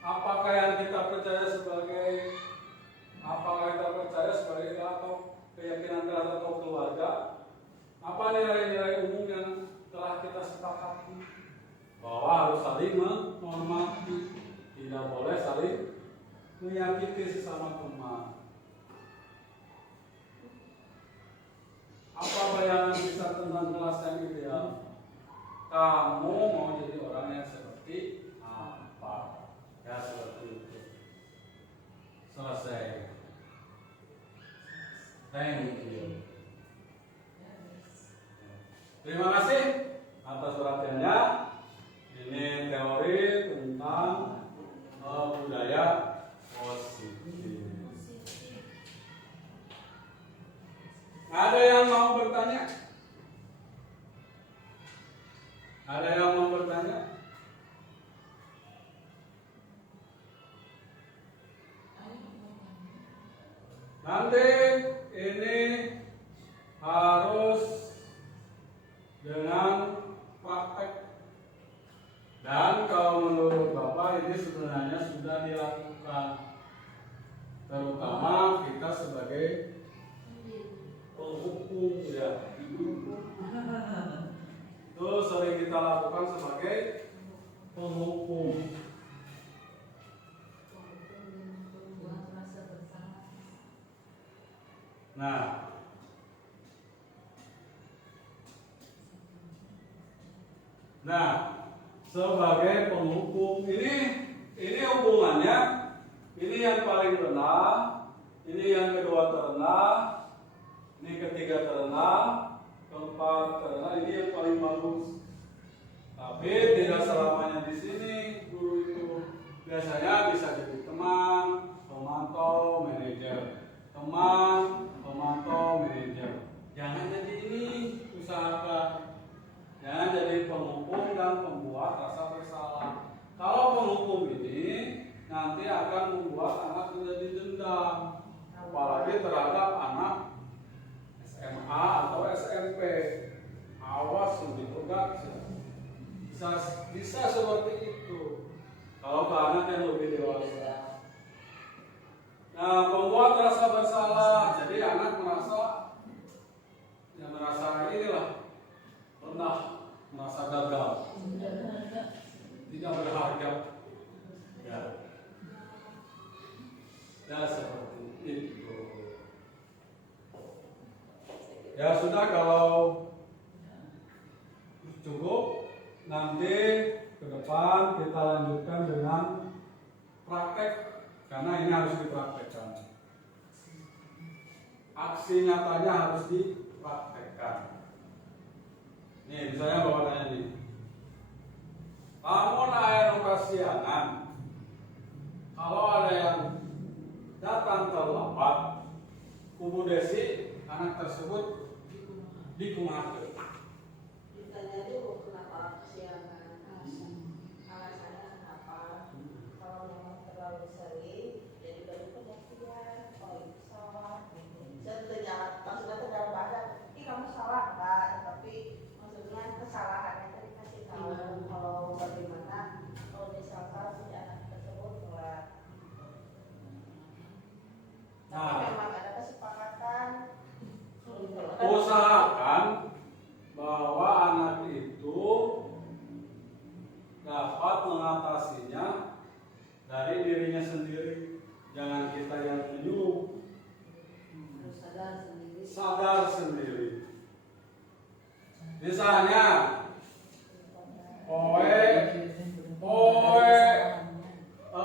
Apakah yang kita percaya sebagai atau keyakinan terhadap keluarga? Apa nilai-nilai umum yang telah kita sepakati? Bahwa harus saling menghormati, tidak boleh saling menyakiti sesama teman. Apa bayangan kita tentang kelas yang ideal? Kamu mau jadi orang yang seperti apa? Ya seperti itu. Selesai. Thank you. Terima kasih atas perhatiannya. Ini teori tentang budaya positif. Ada yang mau bertanya? Ada yang mau bertanya? Nanti ini harus dengan praktek. Dan kalau menurut Bapak ini sebenarnya sudah dilakukan, terutama kita sebagai penghukum ya. Terus sering kita lakukan sebagai penghukum. Nah, sebagai penghukum ini hubungannya, ini yang paling rendah, ini yang kedua terendah, ini ketiga terendah, keempat terendah, ini yang paling bagus. Tapi tidak selamanya di sini guru itu. Biasanya bisa jadi teman, pemantau, manajer. Teman, pemantau, manajer. Jangan jadi ini, usahakan. Jangan jadi penghukum dan pembuat rasa bersalah. Kalau penghukum ini nanti akan membuat anak menjadi dendam, apalagi terhadap anak SMA atau SMP. Awas begitu enggak bisa seperti itu. Kalau ke anak yang lebih dewasa. Nah, pembuat rasa bersalah, jadi anak merasa inilah pernah merasa gagal, tidak berharga, ya seperti itu. Ya sudah, kalau cukup, nanti ke depan kita lanjutkan dengan praktek, karena ini harus dipraktekkan. Aksi nyatanya harus dipraktekkan. Nih, misalnya bawa tanya nih. Lamun aya nu kasianan, kalau ada yang datang terlambat, kubu desi anak tersebut dikumahakeun. Ditanya dulu kenapa kesiangan, alasannya kenapa. Kalau memang terlalu sering, jadi baru pengertian. Oh itu salah. Saya tidak maksudnya tidak ada. Kamu salah enggak? Tapi maksudnya kesalahannya tadi kasih tahu kalau bagaimana kalau misalkan si anak tersebut telat. Tapi memang ada kesepakatan. Usahakan bahwa anak itu dapat mengatasinya dari dirinya sendiri. Jangan kita yang menyuruh. Harus sadar sendiri. Sadar sendiri. Misalnya,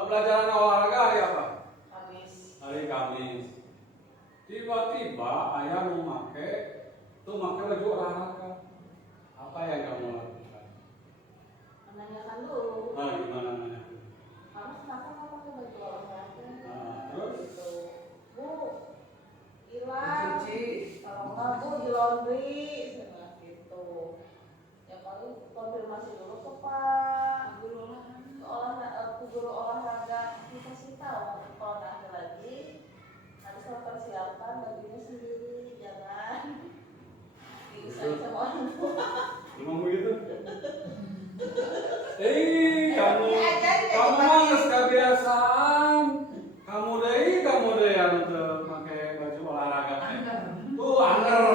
pelajaran olahraga hari apa? Hari Kamis. Tiba-tiba ayah mau pakai baju olahraga. Apa yang kamu lakukan? Menanyakan dulu. Nah, gimana nanya? Kamu kenapa mau pakai baju olahraga? Terus? Gitu. Bu, hilang. Kalau enggak bu di laundry. Gitu. Ya paling konfirmasi dulu ke Pak guru olahraga, dikasih tahu kalau nanti lagi harus mempersiapkan bajunya sendiri, jangan diusahain sama orang tua. Emang begitu? Kamu harus kebiasaan. Kamu deh untuk pakai baju olahraga. Tuh anger.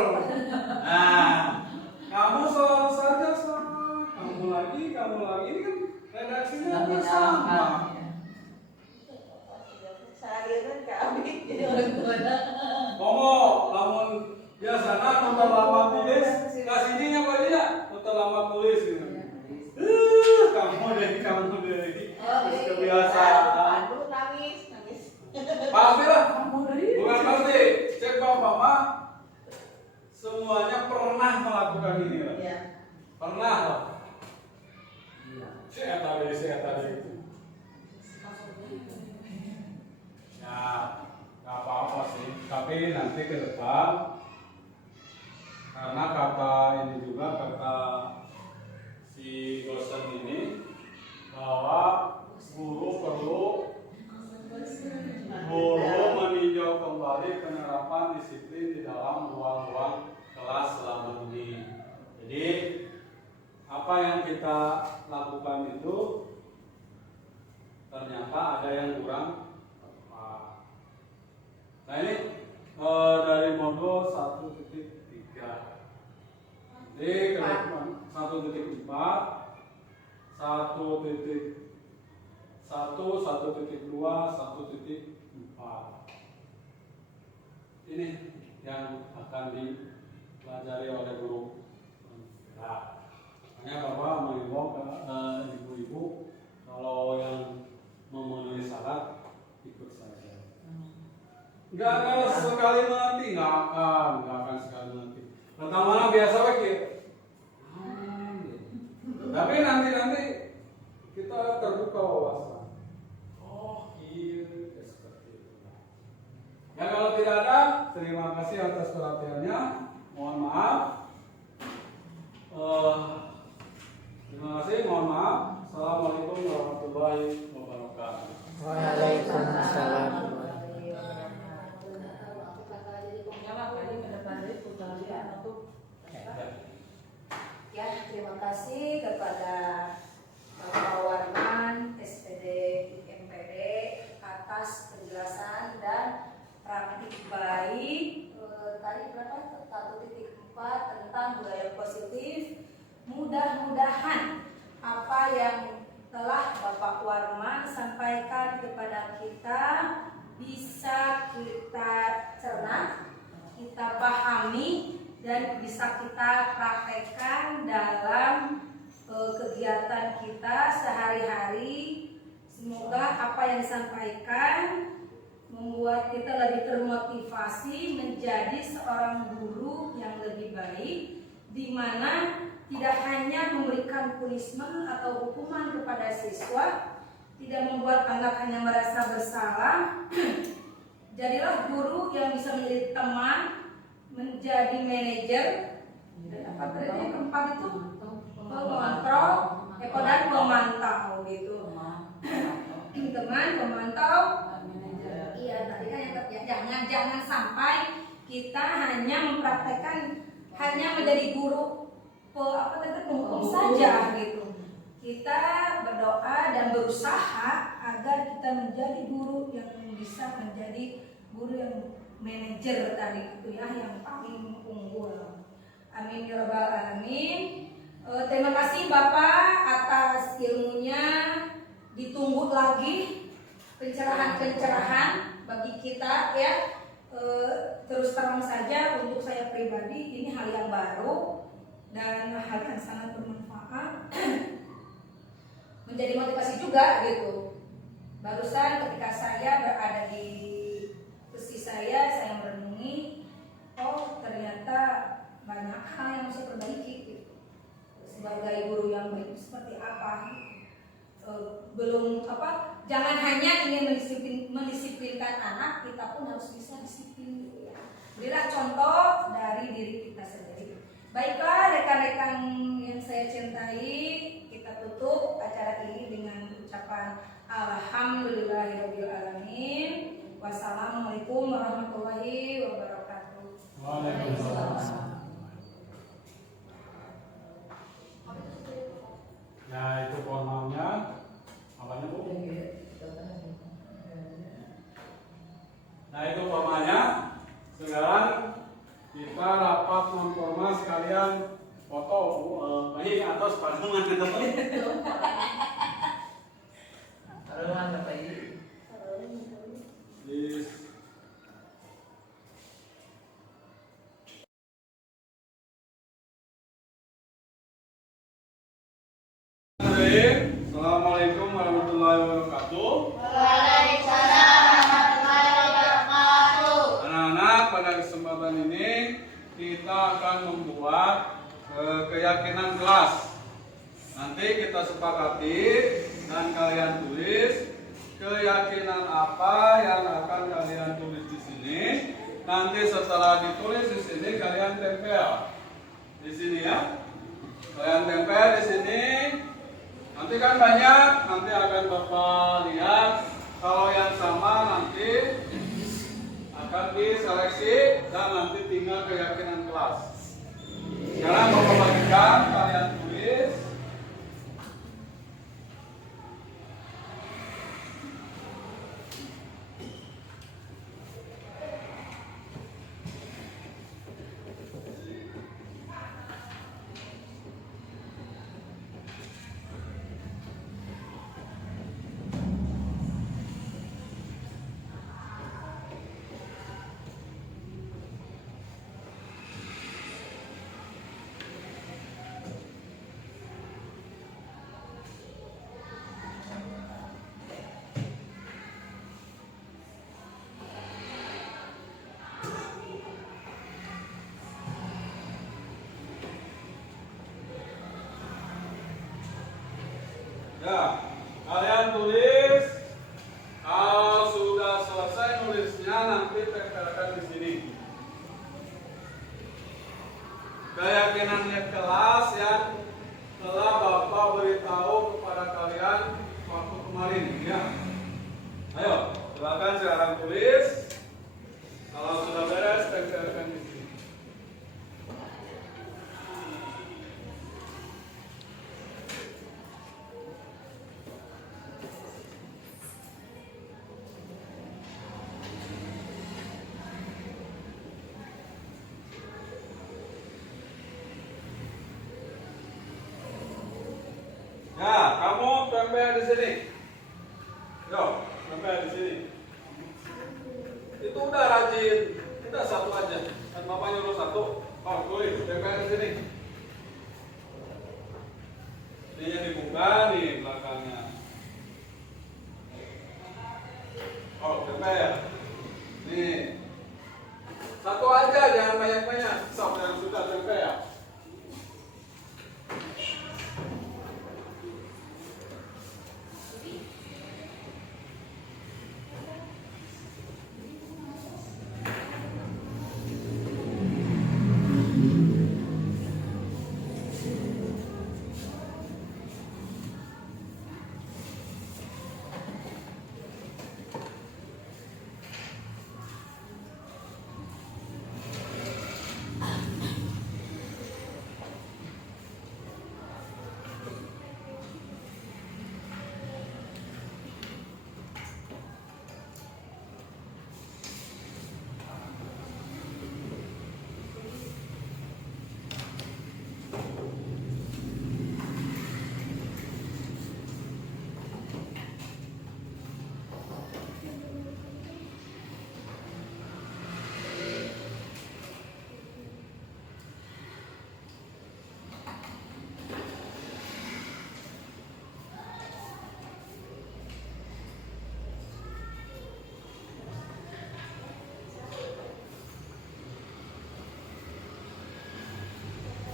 Nah, kamu selalu saja sama. Kamu lagi. Ini kan redaksinya sama. Seharian kami jadi orang tua. Lamun biasanya nonton lama tulis, kasihnya apa aja? Nonton lama tulis gitu. Kamu deh. Terus kebiasaan. Aduh nangis. Pastilah. Bukan pasti. Cek bapak mah semuanya pernah melakukan ini lah. Iya. Pernah lah. Saya tadi. Ya, nggak apa-apa sih. Tapi nanti ke depan, karena kata si dosen ini bahwa guru perlu meninjau kembali penerapan disiplin di dalam ruang-ruang kelas selama ini. Jadi apa yang kita lakukan itu ternyata ada yang kurang tepat. Nah ini dari modul 1.3 Jadi ke depan 1.4, 1.1, 1.2, 1.4. Ini yang akan dipelajari oleh guru penggerak. Makanya Bapak mengimbau ke ibu-ibu kalau yang memenuhi syarat ikut saja. Nggak akan sekali mengerti, nggak akan sekali mengerti. Pertama biasa pakai. Tapi nanti kita terbuka wawasan. Oh iya, seperti itu. Ya kalau tidak ada, terima kasih atas perhatiannya. Mohon maaf. Terima kasih. Mohon maaf. Assalamualaikum warahmatullahi wabarakatuh. Waalaikumsalam. Ya, terima kasih kepada Bapak Warman, SPD IMPD atas penjelasan dan praktik baik tadi berapa? 1.4 tentang budaya positif. Mudah-mudahan apa yang telah Bapak Warman sampaikan kepada kita bisa kita cerna, kita pahami, dan bisa kita praktekkan dalam kegiatan kita sehari-hari. Semoga apa yang disampaikan membuat kita lebih termotivasi menjadi seorang guru yang lebih baik, di mana tidak hanya memberikan punishment atau hukuman kepada siswa, tidak membuat anak hanya merasa bersalah. Jadilah guru yang bisa menjadi teman, menjadi manajer, dan apa tadi yang keempat itu mengontrol, dan memantau gitu. Teman, pemantau, iya tadi kan yang jangan sampai kita hanya mempraktekkan, hanya menjadi guru penghukum saja gitu. Kita berdoa dan berusaha agar kita menjadi guru yang bisa menjadi guru yang manajer tadi itu ya, yang paling unggul. Amin ya rabbal alamin. Terima kasih Bapak atas ilmunya. Ditunggu lagi pencerahan bagi kita ya. Terus terang saja untuk saya pribadi ini hal yang baru dan hal yang sangat bermanfaat. Menjadi motivasi juga gitu. Barusan ketika saya berada di kursi saya merenungi, oh ternyata banyak hal yang harus saya perbaiki gitu. Sebagai guru yang baik seperti apa? Belum apa? Jangan hanya ingin mendisiplinkan anak, kita pun harus bisa disiplin gitu ya. Berilah contoh dari diri kita sendiri. Baiklah rekan-rekan yang saya cintai, kita tutup acara ini dengan ucapan alhamdulillahirabbil alamin. Wassalamualaikum warahmatullahi wabarakatuh. Waalaikumsalam. Ya itu formalnya, apanya Bu? Nah itu formalnya. Sekarang kita rapat non formal sekalian foto ini atau sepanjang itu. Aduh, apa ini? Assalamualaikum warahmatullahi wabarakatuh. Waalaikumsalam warahmatullahi wabarakatuh. Anak-anak, pada kesempatan ini kita akan membuat keyakinan kelas. Nanti kita sepakati dan kalian tulis keyakinan apa yang akan kalian tulis di sini. Nanti setelah ditulis di sini kalian tempel di sini ya. Kalian tempel di sini. Nanti kan banyak, nanti akan Bapak lihat. Kalau yang sama nanti akan diseleksi dan nanti tinggal keyakinan kelas. Sekarang Bapak bagikan, kalian tulis. Ya, kalian tulis. Kalau sudah selesai nulisnya nanti tempelkan di sini. Keyakinan kelas yang telah Bapak beritahu kepada kalian waktu kemarin, ya. Ayo, silakan sekarang tulis. Kalau sudah beres, tempelkan di sini. Ya, kamu tempel di sini. Yo, tempel di sini. Itu udah rajin. Kita satu aja. Dan Bapak nyuruh satu. Oh, tulis, tempel di sini. Ininya dibuka nih belakangnya. Oh, tempel ya. Nih. Satu aja, jangan banyak-banyak. Sampai yang sudah tempel ya.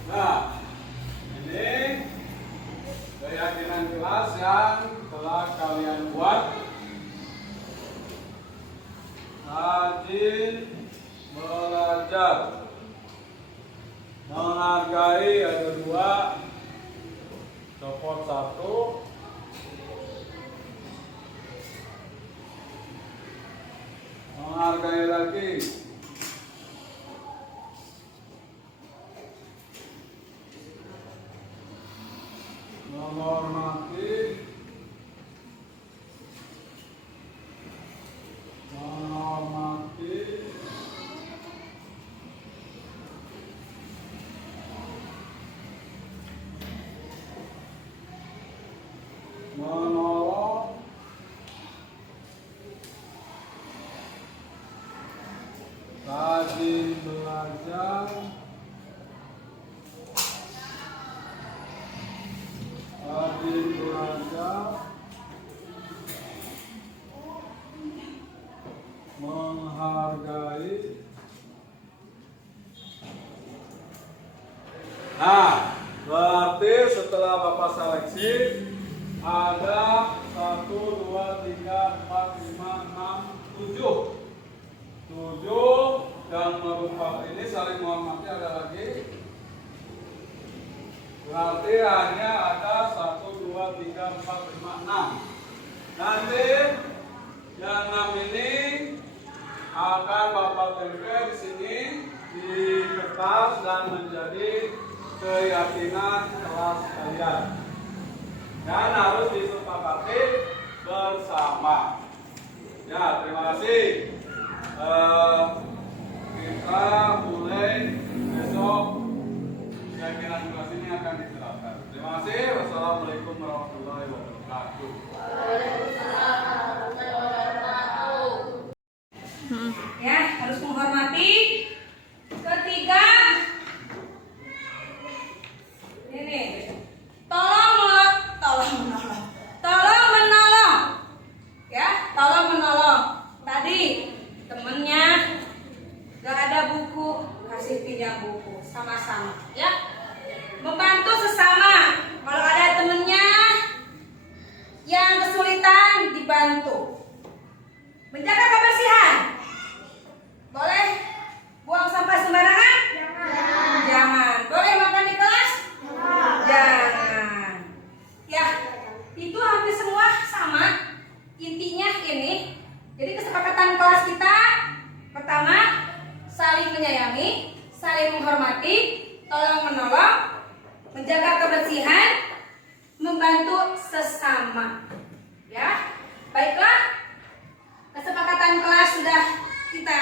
Nah, ini keyakinan kelas yang telah kalian buat. Rajin belajar, menghargai ada 2, support 1, menghargai lagi. Menghormati, menghormati, menolong, rajin belajar, rajin belajar, menghargai. Nah, berarti setelah Bapak seleksi ada 1, 2, 3, 4, 5, 6, 7. 7 yang merupakan ini saling menghormati ada lagi. Berarti hanya ada 1, 2, 3, 4, 5, 6. Nanti yang 6 ini akan Bapak tempel di sini di kertas dan menjadi keyakinan kelas kalian. Dan harus disepakati bersama. Ya, terima kasih. Kita mulai besok keyakinan kelas ini akan diterapkan. Terima kasih. Wassalamualaikum warahmatullahi wabarakatuh. Ya, harus menghormati. Ketiga, ini tolong membantu menjaga kebersihan. Boleh buang sampah sembarangan? Jangan. Boleh makan di kelas? Jangan. Ya, itu hampir semua sama. Intinya ini. Jadi kesepakatan kelas kita pertama, saling menyayangi, saling menghormati, tolong menolong, menjaga kebersihan, membantu sesama. Ya, baiklah. Kesepakatan kelas sudah kita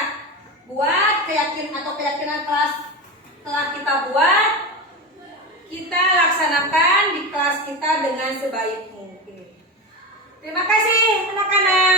buat, keyakinan kelas telah kita buat. Kita laksanakan di kelas kita dengan sebaik mungkin. Terima kasih anak-anak.